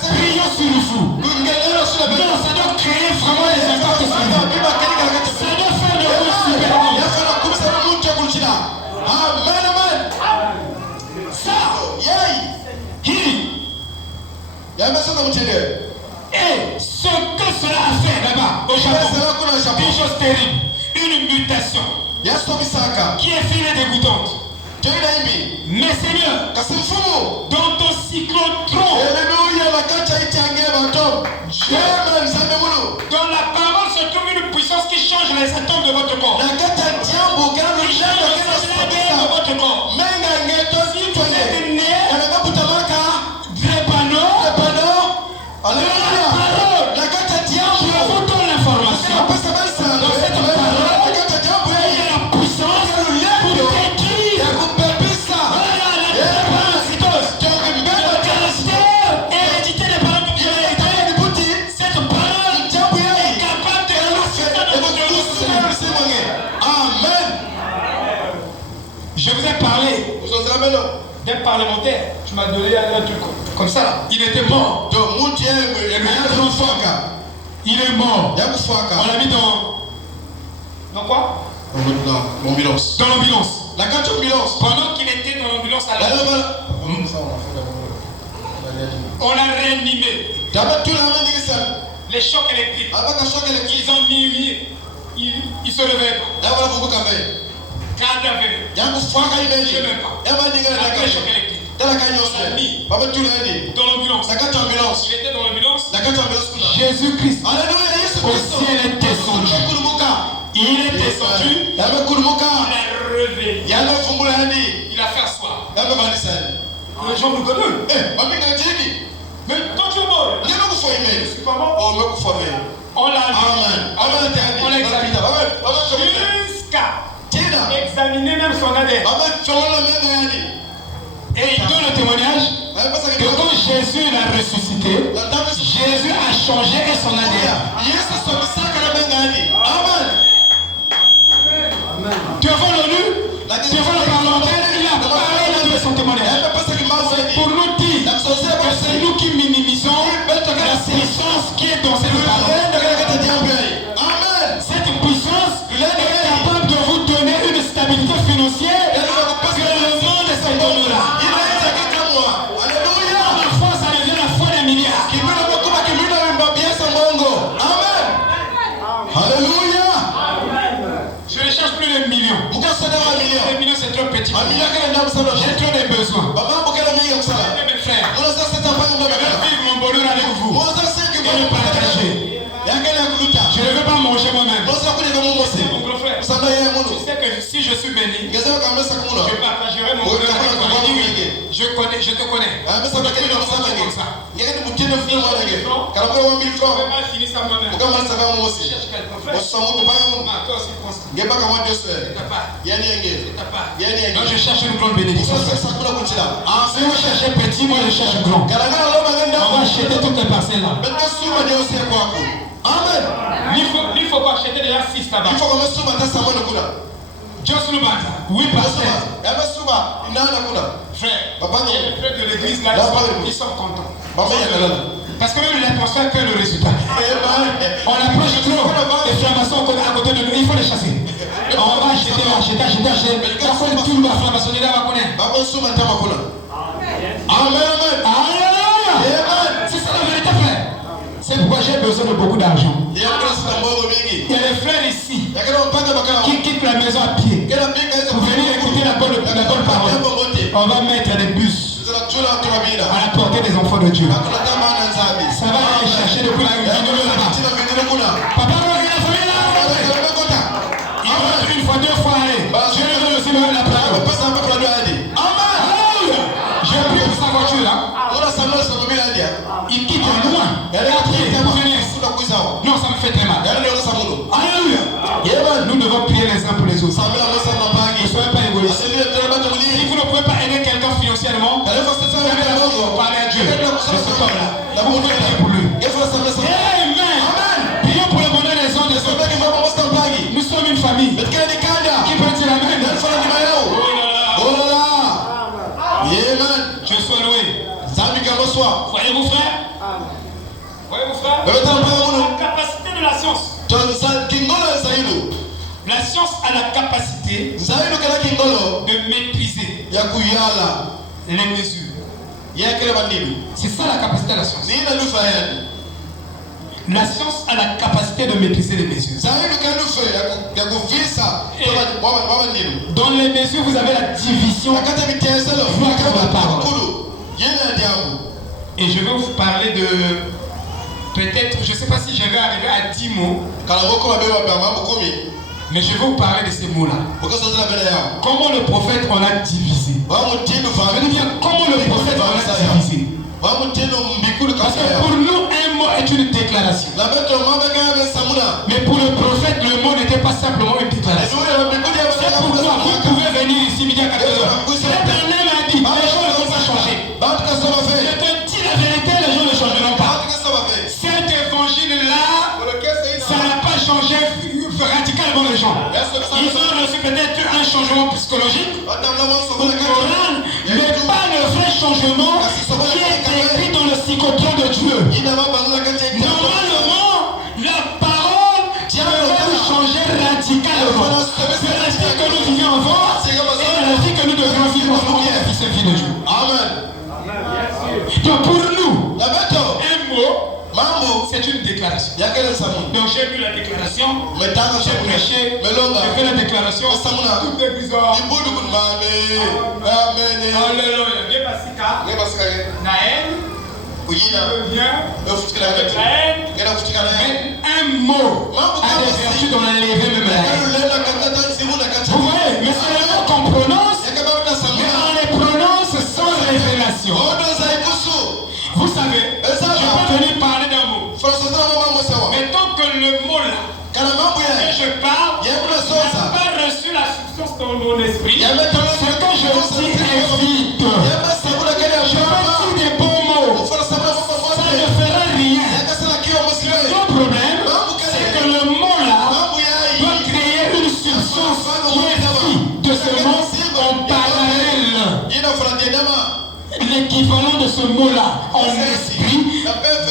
Prions sur vous. Non, ça doit créer vraiment les impacts sur vous. Ça doit faire de vous super-hommes. Ça, et ce que cela a fait là-bas au Japon, une chose terrible, une mutation qui est fine et dégoûtante. Mais Seigneur, dans ton cyclotron, dans la parole se trouve une puissance qui change les atomes de votre corps. Qui change les atomes de votre corps. Si vous êtes né, drépano, je vous donne l'information. Dans cette parole, il y a la puissance pour détruire hérédité des parents du cette parole est capable de Amen. Je vous ai parlé d'un parlementaire. Tu m'as donné un truc comme ça là. Il était mort. Il est mort. On l'a mis dans quoi? Dans l'ambulance. Dans l'ambulance. Pendant qu'il était dans l'ambulance à la on l'a réanimé. Les chocs électriques. Ils ont mis. Il se levait pas. Cadavre. Je ne sais même pas. Les chocs électriques. Dans l'ambulance. Il était dans l'ambulance. Jésus-Christ au ciel est descendu. Il est descendu. Il a relevé. Il a fait asseoir. Les gens nous connaissent. Mais quand tu es mort, je ne suis pas mort. On l'a examiné. Jusqu'à examiner même son ADN. Et il donne le témoignage que quand Jésus l'a ressuscité, Jésus a changé et son ADN. Amen. Devant l'ONU, devant le parlementaire, il a parlé de son témoignage. Pour nous dire que c'est nous qui minimisons la puissance qui est dans cette parole. Cette puissance est capable de vous donner une stabilité financière que le monde se donnera. Parfois, ça devient la foi des milliards. J'ai trop de besoins. Mes frères, je veux vivre mon bonheur avec vous et le partager. Je ne veux pas manger moi-même. C'est mon grand frère. Tu sais que si je suis béni, je partagerai mon bonheur avec toi. Il dit oui, je te connais. Comme ça. Je ne vais pas finir ça moi-même. Je cherche quelqu'un, frère. Toi aussi, pense. C'est ta part. Donc je cherche une grande bénédiction. Si vous cherchez petit, moi je cherche grand. On va acheter toutes les parcelles là. Amen. Il faut pas acheter déjà 6 là-bas. Just Lubata, oui, pasteur. Frère, il y a les frères de l'église là, ils sont contents. Parce que même l'atmosphère fait le résultat. On approche trop les francs-maçons à côté de nous, il faut les chasser. On va acheter. La fois tout le monde va franc-maçonner là, on va connaître. Amen. C'est ça la vérité, frère. C'est pourquoi j'ai besoin de beaucoup d'argent. Il y a les frères ici qui quittent la maison à pied pour venir écouter la bonne parole. On va mettre des bus à la portée des enfants de Dieu. Ça va aller chercher depuis la vidéo là-bas. Papa, regarde la famille là. Il va une fois, 2 fois aller. Je vais donner aussi la parole. Amen. J'ai pris pour sa voiture là. Il quitte loin. Non, ça me fait très mal. Alléluia. Nous devons prier les uns pour les autres. Ne soyez pas égoïstes. Si vous ne pouvez pas aider quelqu'un financièrement, parlez à Dieu. Je suis comme là. Vous pouvez prier pour lui. Amen. Prions pour le bonheur des uns des autres. Nous sommes une famille. Qui peut dire amen? Je suis loué. Voyez-vous, frère? La capacité de la science. La science a la capacité de maîtriser les mesures. C'est ça la capacité de la science. La science a la capacité de maîtriser les mesures. Dans les mesures, vous avez la division de la parole. Et je vais vous parler de... Peut-être, je ne sais pas si je vais arriver à 10 mots. Mais je vais vous parler de ces mots-là. Comment le prophète en a divisé. Je veux dire, comment le prophète en a divisé. Parce que pour nous, un mot est une déclaration. Mais pour le prophète, le mot n'était pas simplement une déclaration. C'est pourquoi vous pouvez venir ici midi à 14h. L'Éternel a dit, les gens ne vont pas changer. Je te dis la vérité, les gens ne changeront pas. Cet évangile-là, ça n'a pas changé radicalement les gens. Ils ont reçu peut-être un changement psychologique, moral, mais pas le vrai changement qui est écrit dans le psychotrone de Dieu. Normalement, la parole devrait changer radicalement. C'est la vie que nous vivions avant et la vie que nous devons vivre en tant que fils et filles de Dieu. Amen. Donc pour nous, un mot, c'est une déclaration. Donc j'ai vu la déclaration, j'ai prêché, j'ai fait la déclaration, tout est bizarre. Alléluia. Naël, revient avec la haine, mais un mot a des vertus dans la levée même la haine. Vous voyez, mais c'est le mot qu'on prononce, mais on les prononce sans révélation. Vous savez, je peux venir parler d'un mot. Mais tant que le mot là, que je parle, n'a pas reçu la substance dans mon esprit, ce que je dis est vide. Je peux dire des bons mots, ça ne fera rien. Le gros problème, c'est que le mot là doit créer une substance qui est vide de ce mot en parallèle. L'équivalent de ce mot-là en esprit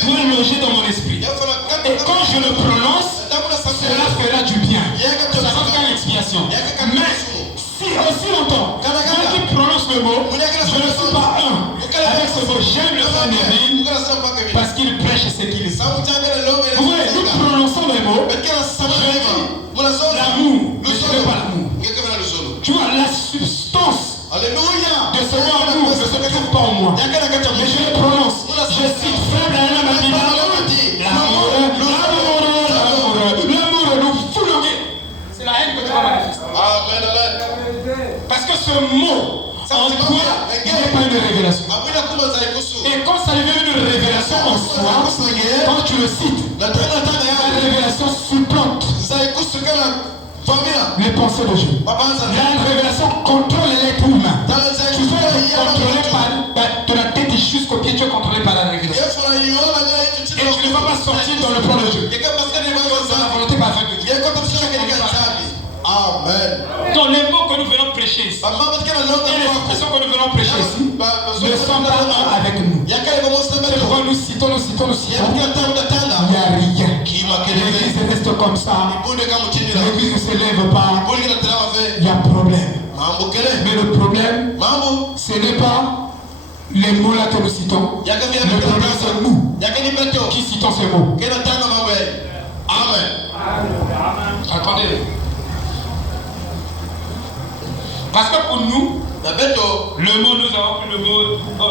doit loger dans mon esprit. Et quand je le prononce, cela fera du bien. Ça va faire l'expiation. Mais si aussi longtemps, moi qui prononce le mot, je ne suis pas un. Avec ce mot, j'aime le frère Neville parce qu'il prêche ce qu'il est. Vous voyez, nous prononçons les mots. Je dis l'amour, mais je ne veux pas l'amour. Tu vois, la substance pas une révélation. Et quand ça devient une révélation en soi, quand tu le cites, la révélation supplante les pensées de Dieu. La révélation contrôle l'être humain. Tu peux être contrôlé de la tête jusqu'au pied, tu es contrôlé par la révélation. Et tu ne vas pas sortir dans le plan de Dieu. Dans la volonté parfaite de Dieu. Amen. Donc les mots que nous venons prêcher ici, et les expressions que nous venons prêcher ici, ne sont pas avec nous. C'est pourquoi nous citons. Il n'y a rien. L'église reste comme ça. L'église ne se lève pas. Il y a problème. Mais le problème, ce n'est pas les mots là que nous citons. Le problème, c'est nous qui citons ces mots. Amen. Attendez. Parce que pour nous, le mot, nous avons pris le mot,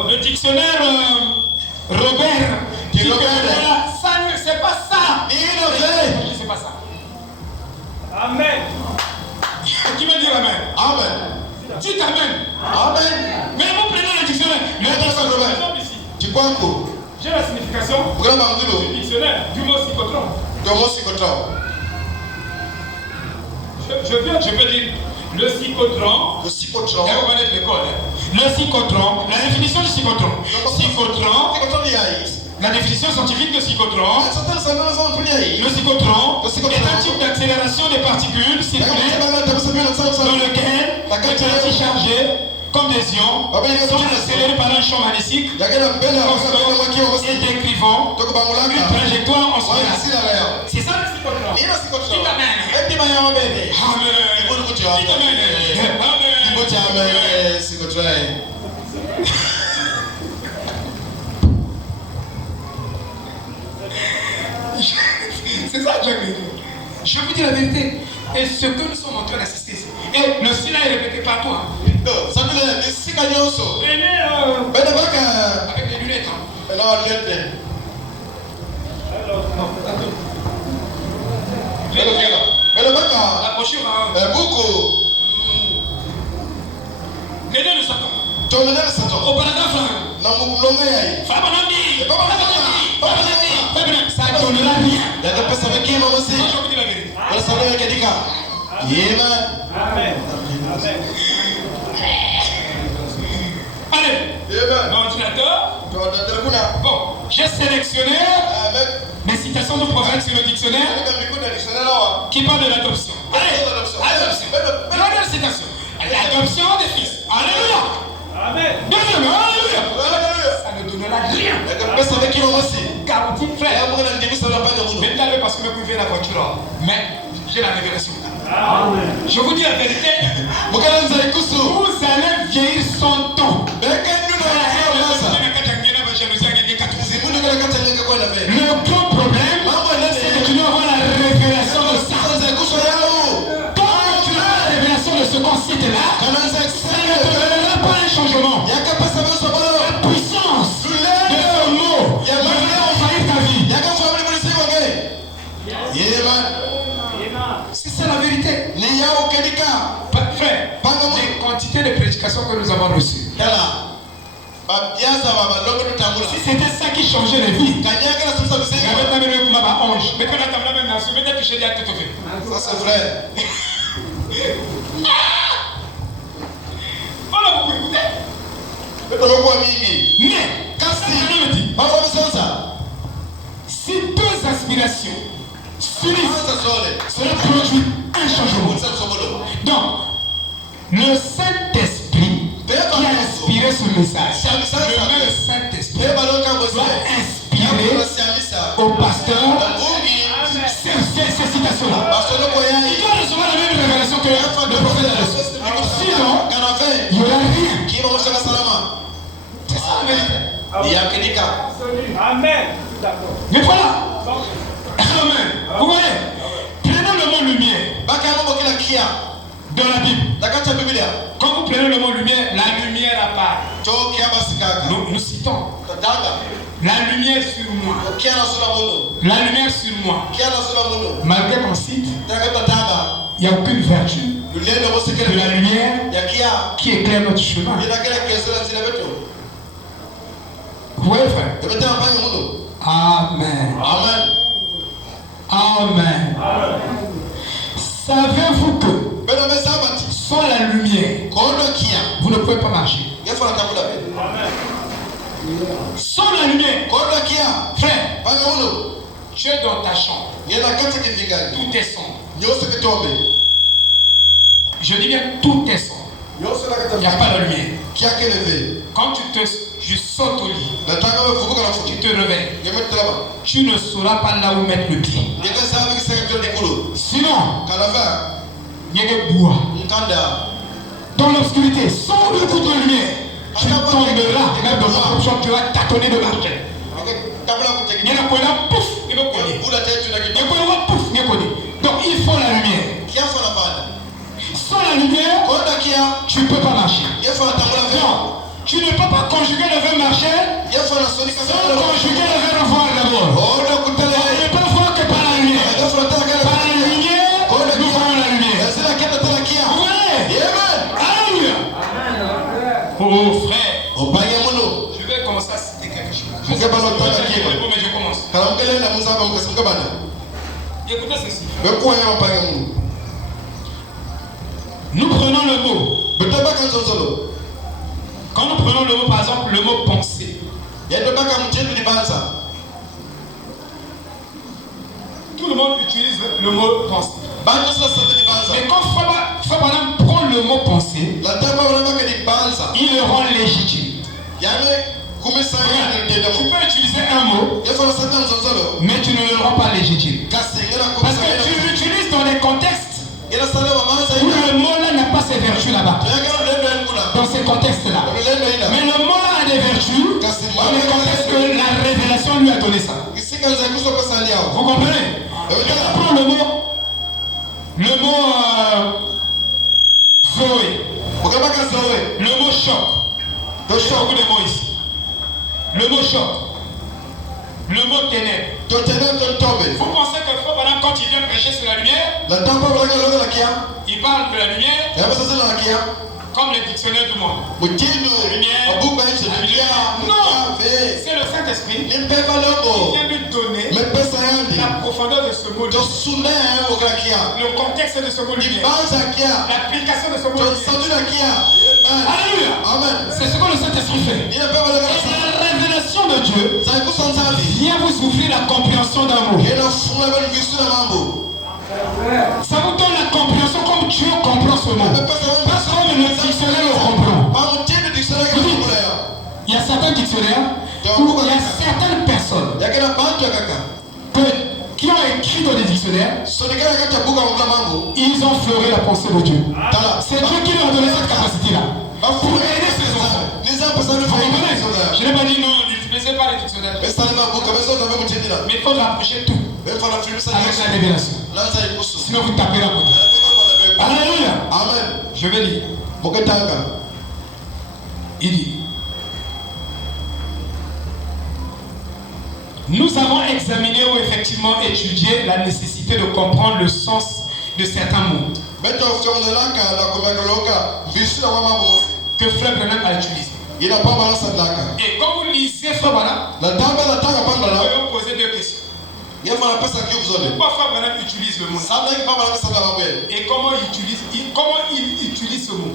le dictionnaire Robert, dit que ça, c'est pas ça. C'est pas ça. Amen. Qui veut dire Amen? Amen. Dites Amen. Amen. Mais vous prenez le dictionnaire. Le dictionnaire ici. J'ai la signification du dictionnaire du mot psychotron. Je peux dire le psychotron. Le psychotron, la définition du psychotron. La définition scientifique de psychotron. Le psychotron est un type d'accélération des particules circulaires dans lequel les parties chargées comme des ions sont accélérées par un champ magnétique et décrivant une trajectoire en spirale. C'est ça le psychotron. Dites Amen. C'est ça que j'ai dit. Je vous dis la vérité. Et ce que nous sommes en train d'assister ici. Et le style est répété partout. Avec des lunettes. La brochure. Les deux ne s'entendent. Au paragraphe. Ça ne donnera rien. Je vous dis la vérité. Amen. Allez. L'ordinateur. Bon, j'ai sélectionné mes citations de prophètes sur le dictionnaire qui parlent de l'adoption. Allez, adoption. Première citation. L'adoption des fils. Alléluia. Amen. Deuxième, alléluia. Ça ne donnera rien. Garantie, frère. Maintenant, parce que me pouvez la voiture. Mais j'ai la révélation. Amen. Je vous dis la vérité. Vous allez vieillir son temps. Le grand problème, c'est que tu dois avoir la révélation de ça. Quand tu as la révélation de ce qu'on cite là, ça ne te donnera pas un changement. La puissance de ce mot va envahir ta vie. C'est la vérité. Frère, les quantités de prédications que nous avons reçues. Si c'était ça qui changeait les vies, ça c'est vrai. Voilà, vous écoutez. Mais, quand ça dit, si deux aspirations s'unissent, cela produit un changement. Donc, le Saint-Esprit qui a inspiré ce message, le même Saint-Esprit va inspirer au pasteur ces citations-là. Il doit recevoir la même révélation que le prophète a reçue. Sinon, il n'y aura rien. C'est ça la vérité. Amen. Mais voilà. Amen. Vous voyez, prenons le mot lumière. Dans la Bible. Quand vous prenez le mot lumière, la lumière apparaît. Nous citons. La lumière sur moi. La lumière sur moi. Malgré qu'on cite, il n'y a aucune vertu. de la lumière qui éclaire notre chemin. Vous voyez, frère? Amen. Amen. Amen. Savez-vous que sans la lumière, vous ne pouvez pas marcher? Sans la lumière, frère, tu es dans ta chambre. Tout est sombre. Je dis bien tout est sombre. Il n'y a pas de lumière. Quand tu sautes au lit, tu te réveilles, tu ne sauras pas là où mettre le pied. Sinon, il y a des bois. Dans l'obscurité, sans le coup de lumière, tu tomberas même dans une option, tu vas tâtonner de marcher. Il y a pouf, il va connaître. Pouf, il va connaître. Donc il faut la lumière. Sans la lumière, tu ne peux pas marcher. Non, tu ne peux pas conjuguer le verbe marcher sans conjuguer le verbe voir d'abord. On ne peut voir que par la lumière. Par la lumière, nous voyons la lumière. Vous voyez? Alléluia. Oh frère, je vais commencer à citer quelque chose. Je sais pas mais je commence. Écoutez ceci. Nous prenons le mot. Quand nous prenons le mot, par exemple, le mot penser. Tout le monde utilise le mot penser. Mais quand Frère Branham prend le mot penser, il le rend légitime. Tu peux utiliser un mot, mais tu ne le rends pas légitime. Parce que tu l'utilises dans des contextes où le mot-là n'a pas ses vertus là-bas. Dans ces contextes-là. Mais le mot-là a des vertus dans les contextes que la révélation lui a donné ça. Vous comprenez? On prend le mot Zoé. Le mot choc. Il y a beaucoup de mots ici. Le mot choc. Le mot ténèbres. Vous pensez que Frère Branham, quand il vient prêcher sur la lumière, il parle de la lumière comme les dictionnaires du monde. La lumière. Non, c'est le Saint-Esprit qui vient lui donner la profondeur de ce mot. Le contexte de ce mot lumière. L'application de ce mot lumière. Alléluia. C'est ce que le Saint-Esprit fait. Et la révélation de Dieu vient vous ouvrir la compréhension d'un mot. Ça vous donne la compréhension comme Dieu comprend ce mot. Parce que le dictionnaire le comprend. Il y a certains dictionnaires où il y a certaines personnes qui ont écrit dans des dictionnaires, ils ont fleuré la pensée de Dieu. C'est Dieu qui leur a donné cette capacité-là. Pour aider ces enfants. Je n'ai pas dit non, n'utilisez pas les dictionnaires. Mais il faut rapprocher tout avec la révélation. Sinon vous tapez la côté. Alléluia. Amen. Je vais lire. Il dit: nous avons examiné ou effectivement étudié la nécessité de comprendre le sens de certains mots que Frère Branham a utilisé. Et quand vous lisez Frère Branham, vous pouvez vous poser deux questions. Pourquoi Frère Branham utilise le mot? Et comment il utilise ce mot?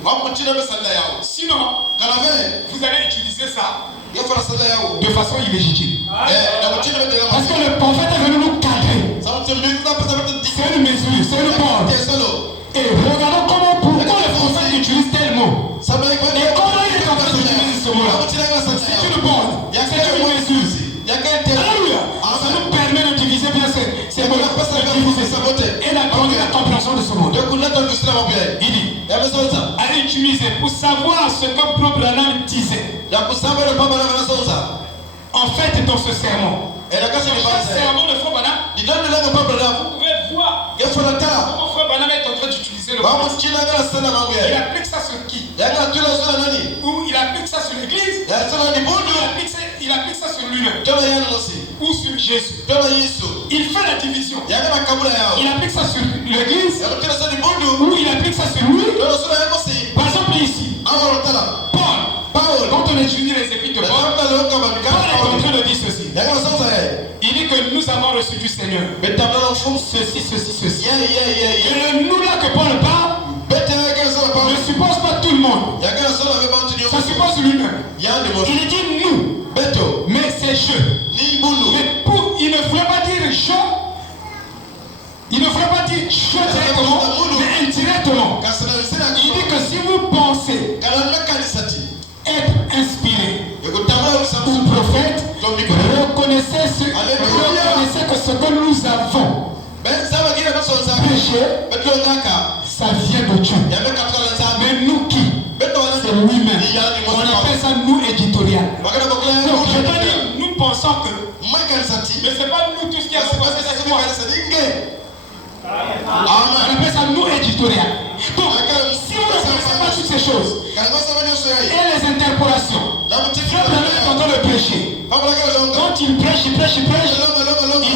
Sinon, vous allez utiliser ça de façon illégitime. Parce que le prophète est venu nous cadrer. C'est une mesure, c'est une bande. Et regardons pourquoi le prophète utilise tel mot. Et comment il est en train d'utiliser ce mot-là. C'est une bande, c'est une mesure. Alléluia. Ça nous permet de diviser bien ces mots. Et la compréhension de ce mot. Il dit: allez utiliser pour savoir ce que Frère Branham disait. En fait, dans ce sermon, sermon de Frère Branham, vous pouvez voir comment Frère Branham est en train d'utiliser le mot. Il applique ça sur qui? Ou il applique ça sur l'église? Il applique ça sur lui-même. Ou sur Jésus. Il fait la division. Il applique ça sur l'église. Ou il applique ça sur celui. Par exemple ici. Paul, quand on étudie les Épîtres de Paul, Paul est en train de dire ceci. Il dit que nous avons reçu du Seigneur ceci. Et le nous là que Paul parle ne suppose pas tout le monde. Ça suppose lui-même. Il dit nous, mais c'est je. Mais il ne voulait pas dire je. Il ne voulait pas dire je directement, mais indirectement. Il dit que si vous pensez être inspiré ou prophète, reconnaissez que ce que nous avons péché, ça vient de Dieu. Mais nous qui? C'est lui-même. On appelle ça nous éditorial. Donc je peux dire, nous pensons que, mais ce n'est pas nous tous qui avons pensé, c'est moi. On appelle ça nous éditorial. Donc, si vous ne connaissez pas toutes ces choses et les interpolations, Frère Branham est en train de prêcher. Quand il prêche, il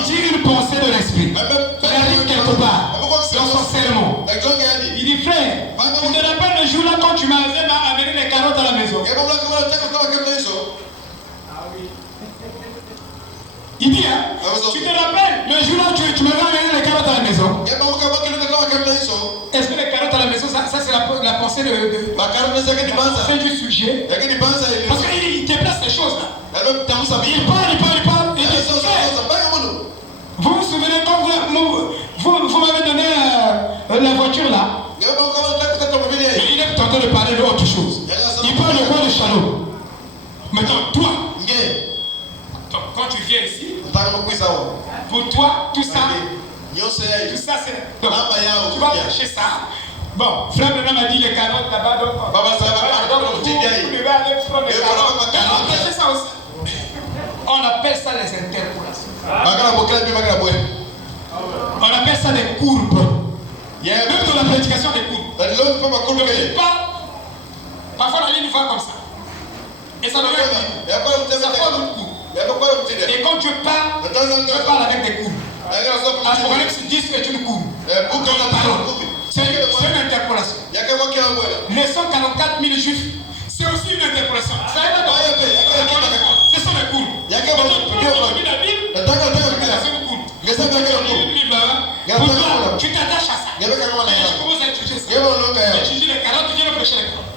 dit une pensée de l'esprit. Il arrive quelque part dans son sermon. Il dit frère, tu te rappelles le jour-là quand tu m'avais amené les carottes à la maison? Il dit, hein, tu te rappelles le jour-là tu m'avais amené les carottes à la maison? Est-ce que les carottes à la maison, ça c'est la pensée c'est du sujet? Parce qu'il déplace ces choses-là. Il parle. Il dit, vous vous souvenez quand vous m'avez donné la voiture là? Il est tenté de parler d'autre chose. Il parle de quoi? De Shalom. Maintenant, toi, quand tu viens ici, pour toi, tout ça c'est. Donc, tu vas chercher ça. Bon, Frère Branham a dit les carottes là-bas, donc vous devez aller prendre les carottes. On chercher ça aussi. On appelle ça les interpolations. On appelle ça des courbes. Même dans la prédication des courbes. Parfois la ligne va comme ça. Et ça devient ça forme une courbe. Et quand tu parles avec des courbes. Apocalypse 10 est une courbe. C'est une interpolation. Les 144 000 juifs, c'est aussi une interpolation. Ce sont les courbes. La Bible, c'est une courbe. Pour toi, tu t'attaches à ça. Et tu commences à étudier ça. Tu étudies les carottes, tu viens prêcher les carottes.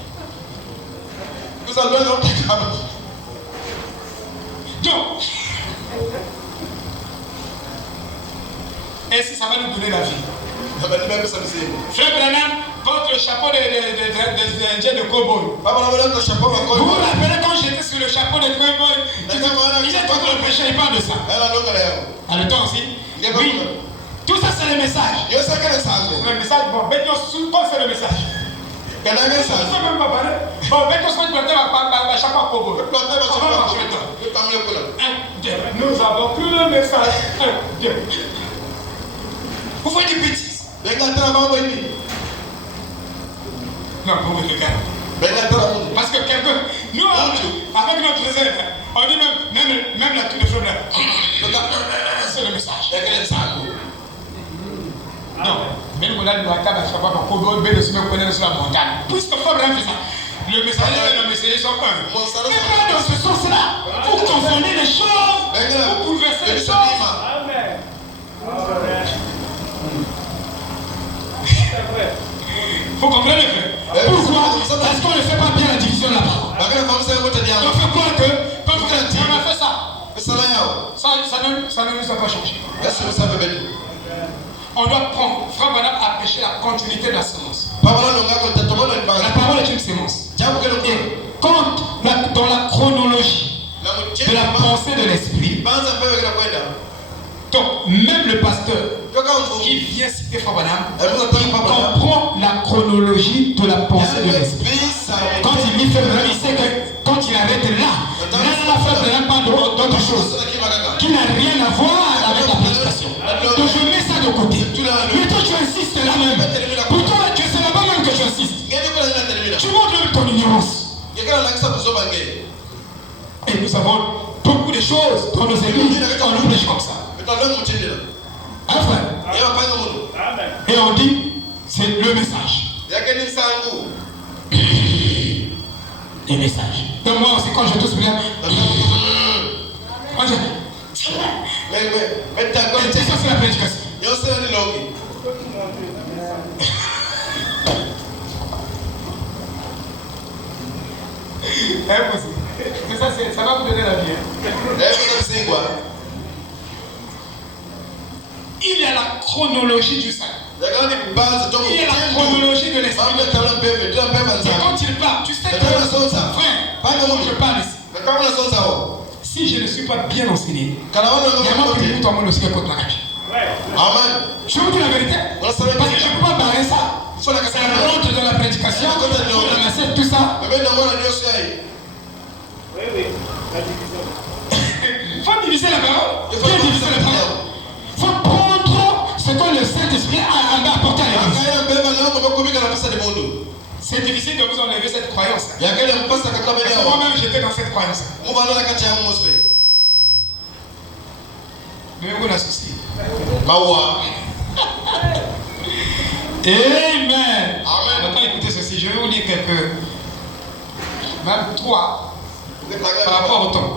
Donc, ainsi ça va nous donner la vie. Frère Branham porte le chapeau des Indiens de cow-boy. Vous vous rappelez quand j'étais sur le chapeau des cow-boy? Il est en train de prêcher, il parle de ça. À le temps aussi? Oui. Tout ça c'est le message. Le message, bon, quoi c'est le message? Bon, nous avons plus le message. Vous faites des bêtises. Non, vous me regardez. Parce que quelqu'un, nous, avec notre réserve, on dit même la tour de fleurs. C'est le message. Non, mais nous, on a le matin, à chaque fois qu'on peut le sur la montagne. Puisque Frère Branham fait ça. Le messager et le messager sont un. Mais pas dans ce sens-là. Vous confondez les choses. Vous bouleversez les choses. Amen. Vous comprenez, frère? Pourquoi? Parce qu'on ne fait pas bien la division là-bas. On fait quoi que quand on a fait ça, ça ne nous a pas changé. On doit prendre. Frère Branham a prêché la continuité de la semence. La parole est une semence. Et quand dans la chronologie de la pensée de l'esprit, donc même le pasteur qui vient citer Frère Branham, il comprend la chronologie de la pensée de l'esprit. Quand il dit Frère Branham, il sait que quand il arrête là, Frère Branham parle d'autre chose qui n'a rien à voir avec la prédication. Donc je mets ça de côté. Mais toi tu insistes là même. Pour toi c'est là-bas même que tu insistes. Tu montres même ton ignorance. Et nous avons beaucoup de choses dans nos églises. On nous prêche comme ça. Enfin, et on dit c'est le message. Les messages. Donc moi aussi, quand je tousse bien, moi je... Mais ça c'est la prédication. C'est ça, ça va vous donner la vie. Il y a la chronologie du saint. Il y a la chronologie de l'esprit. Et quand il parle, tu sais que frère, je parle ici. Si je ne suis pas bien enseigné, il y a moi qui me tombe aussi contre la cage. Amen. Je vous dis la vérité. Parce que je ne peux pas barrer ça. Ça rentre dans la prédication, dans la scène, tout ça. Il faut diviser la parole. Il faut diviser la parole. Il faut prendre ce que le Saint-Esprit a apporté à l'église. C'est difficile de vous enlever cette croyance. Moi-même, j'étais dans cette croyance. Mais vous la souci. Amen. On va pas écouter ceci. Je vais vous lire quelques. Même 3 par rapport au temps.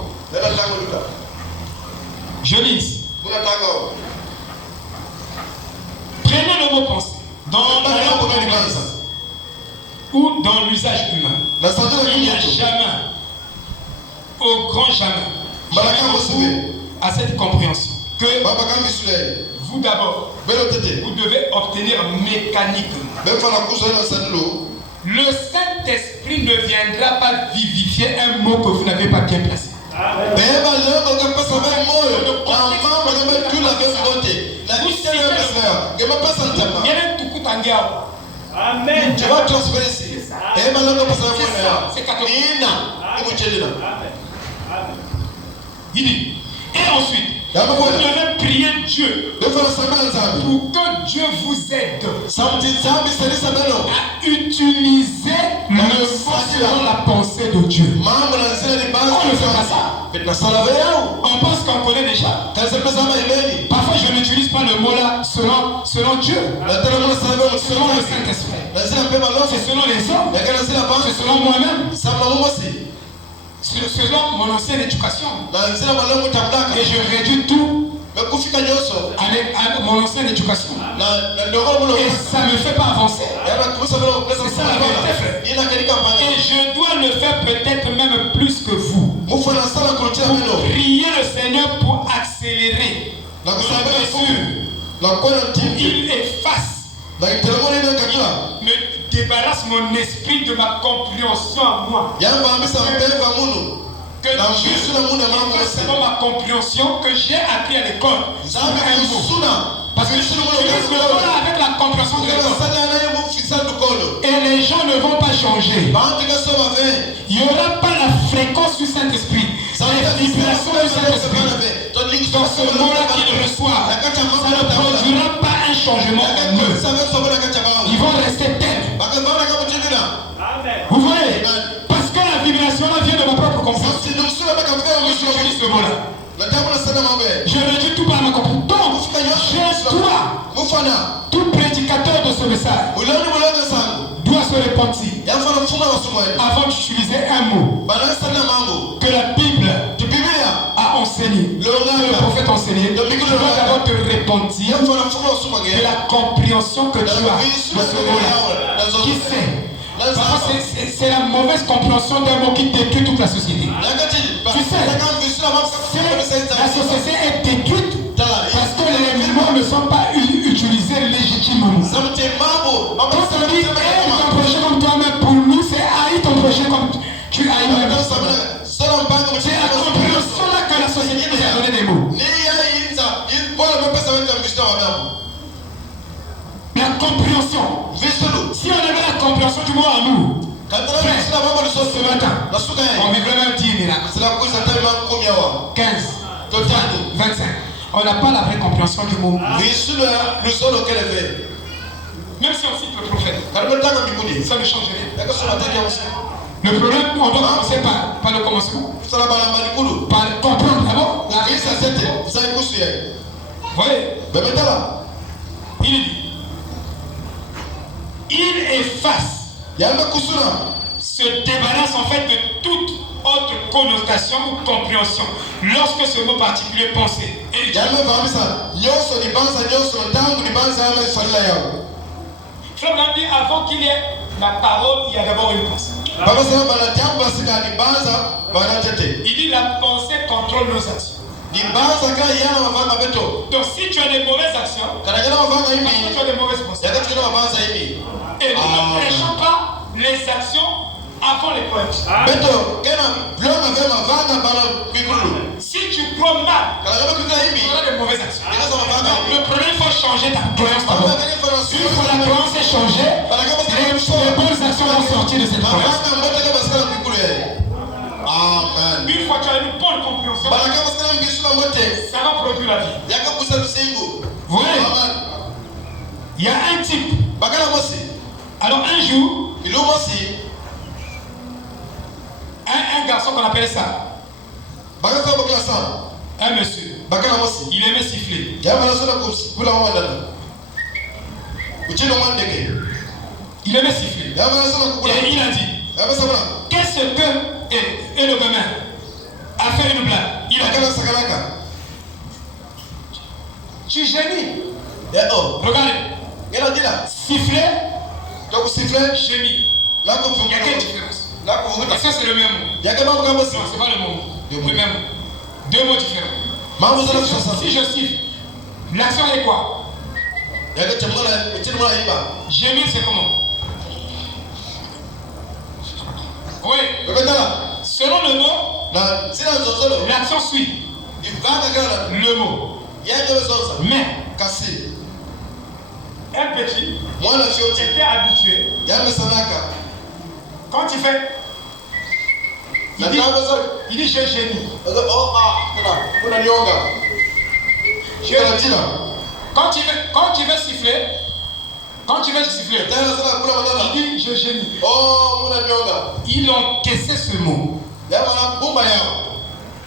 Je lis. Prenez le mot pensée dans la langue de l'Église ou dans l'usage humain. Il n'y a jamais, au grand jamais, à cette compréhension que vous d'abord, vous devez obtenir mécaniquement. Le Saint-Esprit ne viendra pas vivifier un mot que vous n'avez pas bien placé. Amen. Tu vas transférer ici. C'est catholique. Il dit, et ensuite, vous devez prier Dieu pour que Dieu vous aide à utiliser le mot selon la pensée de Dieu. On ne fait pas ça. On pense qu'on connaît déjà. Parfois je n'utilise pas le mot là selon Dieu, selon le Saint-Esprit. C'est selon les hommes, c'est selon moi-même, selon mon ancienne éducation. Et je réduis tout avec mon ancienne éducation. Et ça ne me fait pas avancer. C'est ça la vérité, frère. Et je dois le faire peut-être même plus que vous. Priez le Seigneur pour accélérer la mesure. Il efface, me débarrasse mon esprit de ma compréhension à moi. Que Dieu selon ma compréhension que j'ai appris à l'école. Parce que je suis avec la compréhension de l'école. Et les gens ne vont pas changer. Il n'y aura pas la fréquence du Saint-Esprit. Les vibrations du Saint-Esprit. Dans ce mot-là qu'ils reçoivent, ça ne produira pas un changement en eux. Ils vont rester tels. Vous voyez? Parce que la vibration là vient de ma propre compréhension. J'utilise ce mot-là. Je le dis tout par ma compréhension. Donc, je dois, tout prédicateur de ce message doit se repentir avant d'utiliser un mot que la Bible a enseigné, que le prophète a enseigné. Tu dois d'abord te repentir de la compréhension que tu as de ce mot-là. Qui sait? Parfois c'est la mauvaise compréhension d'un mot qui détruit toute la société. Tu sais, la société est détruite parce que les mots ne sont pas utilisés légitimement. Quand on dit haïs ton projet comme toi-même, pour nous c'est haïs ton projet comme tu haïs même. C'est la compréhension là que la société nous a donné des mots. La compréhension. Si on avait la compréhension du mot amour, ce matin, on vivrait même 10 miracles. 15, 25. On n'a pas la vraie compréhension du mot. Même si on cite le prophète, ça ne change rien. Le problème, on doit commencer par le commencement. Par comprendre d'abord la réalité. Vous voyez? Il dit. il efface, se débarrasse en fait de toute autre connotation ou compréhension lorsque ce mot particulier pensé est utilisé. Frère dit, avant qu'il y ait la parole, il y a d'abord une pensée. Il dit la pensée contrôle nos actions. Donc si tu as des mauvaises actions, tu as des mauvaises pensées. Et nous ne prêchons pas les actions avant les preuves. Si tu crois mal, tu auras des mauvaises actions. Le problème, il faut changer ta croyance d'abord. Une fois la croyance est changée, les bonnes actions vont sortir de cette croyance. Amen. Une fois que tu as une bonne compréhension, ça va produire la vie. Vous voyez, il y a un type. Alors un jour, un garçon qu'on appelait ça, un monsieur, il aimait siffler. Il aimait siffler. Et il a dit, qu'est-ce que et le gamin a fait une blague. Il a dit, tu gémis. Regardez, siffler, gémir. Il y a quelle différence? Parce que c'est le même mot. Non, c'est pas le même mot. Le même mot. Deux mots différents. Si je siffle, l'action est quoi? Gémir, c'est comment? Oui. Selon le mot, l'action suit le mot. Mais un petit était habitué. Quand il fait, il dit j'ai gémi. Quand il veut siffler, il dit je gémis. Il encaissait ce mot.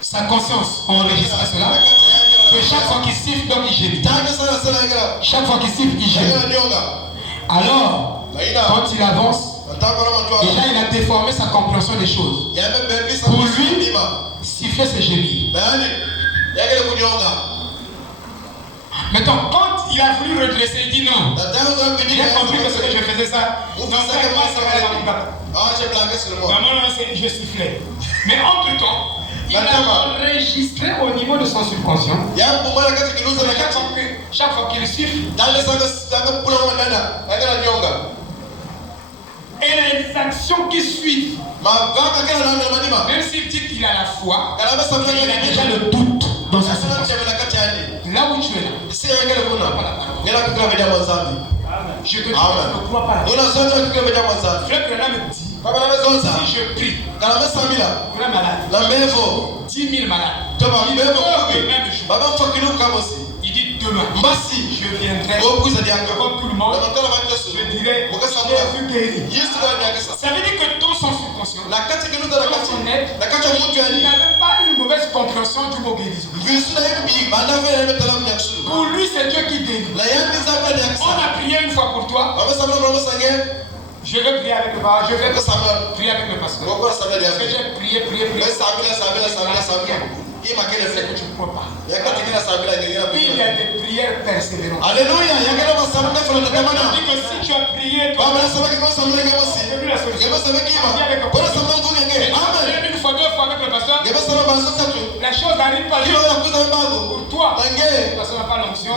Sa conscience enregistrait cela. Que chaque fois qu'il siffle, donc il gémit. Chaque fois qu'il siffle, il gémit. Alors, quand il avance, déjà il a déformé sa compréhension des choses. Pour lui, siffler c'est gémir. Maintenant, quand il a voulu redresser, il dit non. Il a compris que ce que je faisais ça, non, ça va mon gars. Je sifflais. Mais entre temps, il a enregistré au niveau de son subconscient. Chaque fois qu'il siffle, et les actions qui suivent, même s'il dit qu'il a la foi, il a déjà le doute dans sa subconscient. Là où tu es là, je te dis, je ne crois pas. Frère Branham me dit, si je prie pour un malade, 10 000 malades, il dit demain, je viendrai comme tout le monde, je dirai, Jésus guérit. Ça veut dire que dans son subconscient, dans son être, il n'avait pas une mauvaise compréhension du mot guérison. Pour lui, c'est Dieu qui guérit. On a prié une fois pour toi. Je vais prier avec le pasteur. Je vais prier avec le pasteur. Parce que j'ai prié. C'est que tu ne crois pas. Il y a des prières persévérantes. Alléluia. Il dit que si tu as prié, toi, c'est plus la solution. Une fois, deux fois avec le pasteur, la chose n'arrive pas juste pour toi. Le pasteur n'a pas l'onction.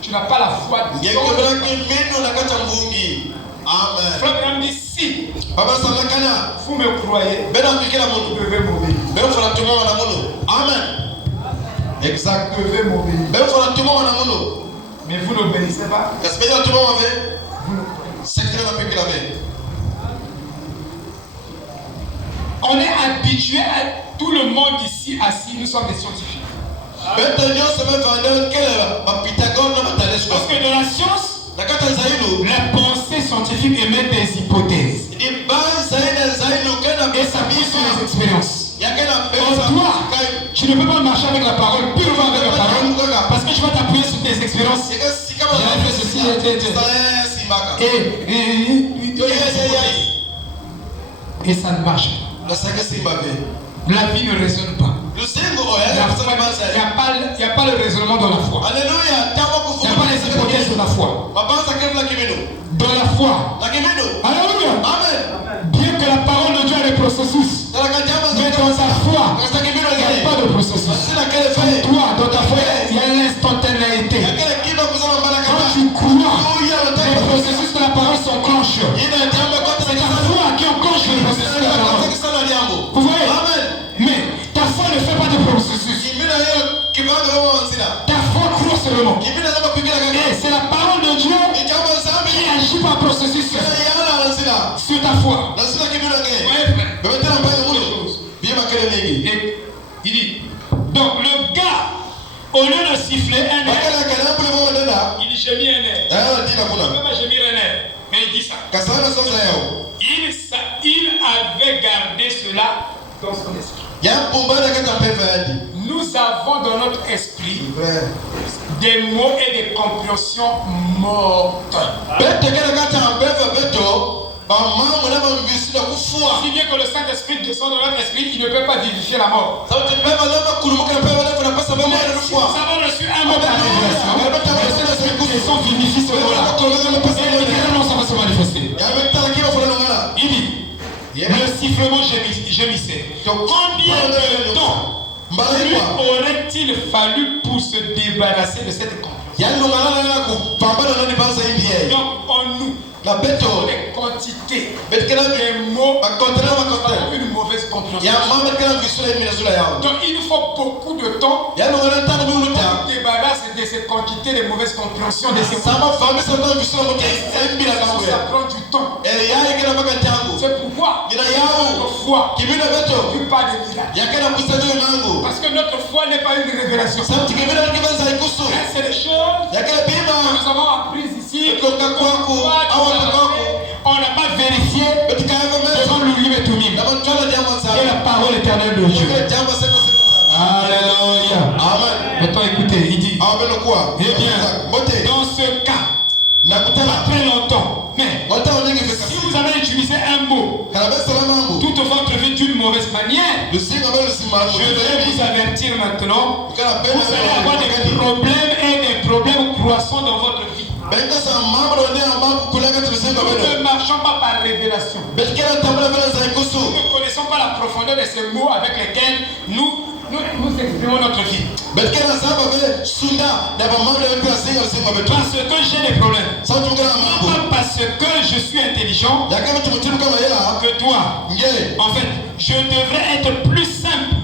Tu n'as pas la foi de Dieu. Amen. Frère Branham dit si vous me croyez, vous devez m'obéir. Amen. Exact. Vous devez m'obéir. Mais vous n'obéissez pas. On est habitué à tout le monde ici assis, nous sommes des scientifiques. Parce que dans la science, la pensée scientifique émet des hypothèses. Et ça pousse sur les expériences. Or, toi, tu ne peux pas marcher avec la parole, purement avec la parole, parce que tu vas t'appuyer sur tes expériences. J'avais fait Et ça ne marche pas. La vie ne raisonne pas. Il n'y a pas le raisonnement dans la foi. Alléluia. Il n'y a pas les hypothèses de la foi. Dans la foi. Alléluia. Amen. Bien que la parole de Dieu ait des processus. Mais dans ta foi, il n'y a pas de processus. Comme toi, dans ta foi, il y a l'instantanéité. Quand tu crois, les processus de la parole s'enclenchent. C'est ta foi qui enclenche les processus de la parole. Vous voyez? Mais ta foi ne fait pas de processus. Ta foi croit seulement. Et c'est la parole de Dieu qui agit par processus sur ta foi. Et il dit, donc le gars, au lieu de siffler un air, il dit j'ai mis un air. Il ne peut pas gémir un air, mais il dit ça. Il avait gardé cela dans son esprit. Nous avons dans notre esprit des mots et des compréhensions mortes. Si bien que le Saint-Esprit descend dans notre esprit, il ne peut pas vivifier la mort. Si nous avons reçu un mot par révélation, le Saint-Esprit descend, vivifie ce mot-là. Et non, ça va se manifester. Il dit, le sifflement gémissait. Combien de temps lui aurait-il fallu pour se débarrasser de cette compréhension? Donc en nous, des quantités, des mots, une mauvaise compréhension. Donc il nous faut beaucoup de temps pour nous débarrasser de ces quantités de mauvaises compréhensions, de ces mots. Ça prend du temps. C'est pourquoi notre foi ne vit pas de miracles. Parce que notre foi n'est pas une révélation. C'est des choses que nous avons apprises ici. On n'a pas vérifié devant l'Urim et Tumim. Et la parole éternelle de Dieu. Alléluia. Amen. Maintenant écoutez, il dit. Eh bien, dans ce cas, après longtemps, mais si vous avez utilisé un mot, toute votre vie d'une mauvaise manière, je vais vous avertir maintenant, vous allez avoir des problèmes et des problèmes croissants dans votre vie. Nous ne marchons pas par révélation. Nous ne connaissons pas la profondeur de ces mots avec lesquels nous exprimons notre vie. Parce que j'ai des problèmes. Non pas parce que je suis intelligent que toi. En fait, je devrais être plus simple.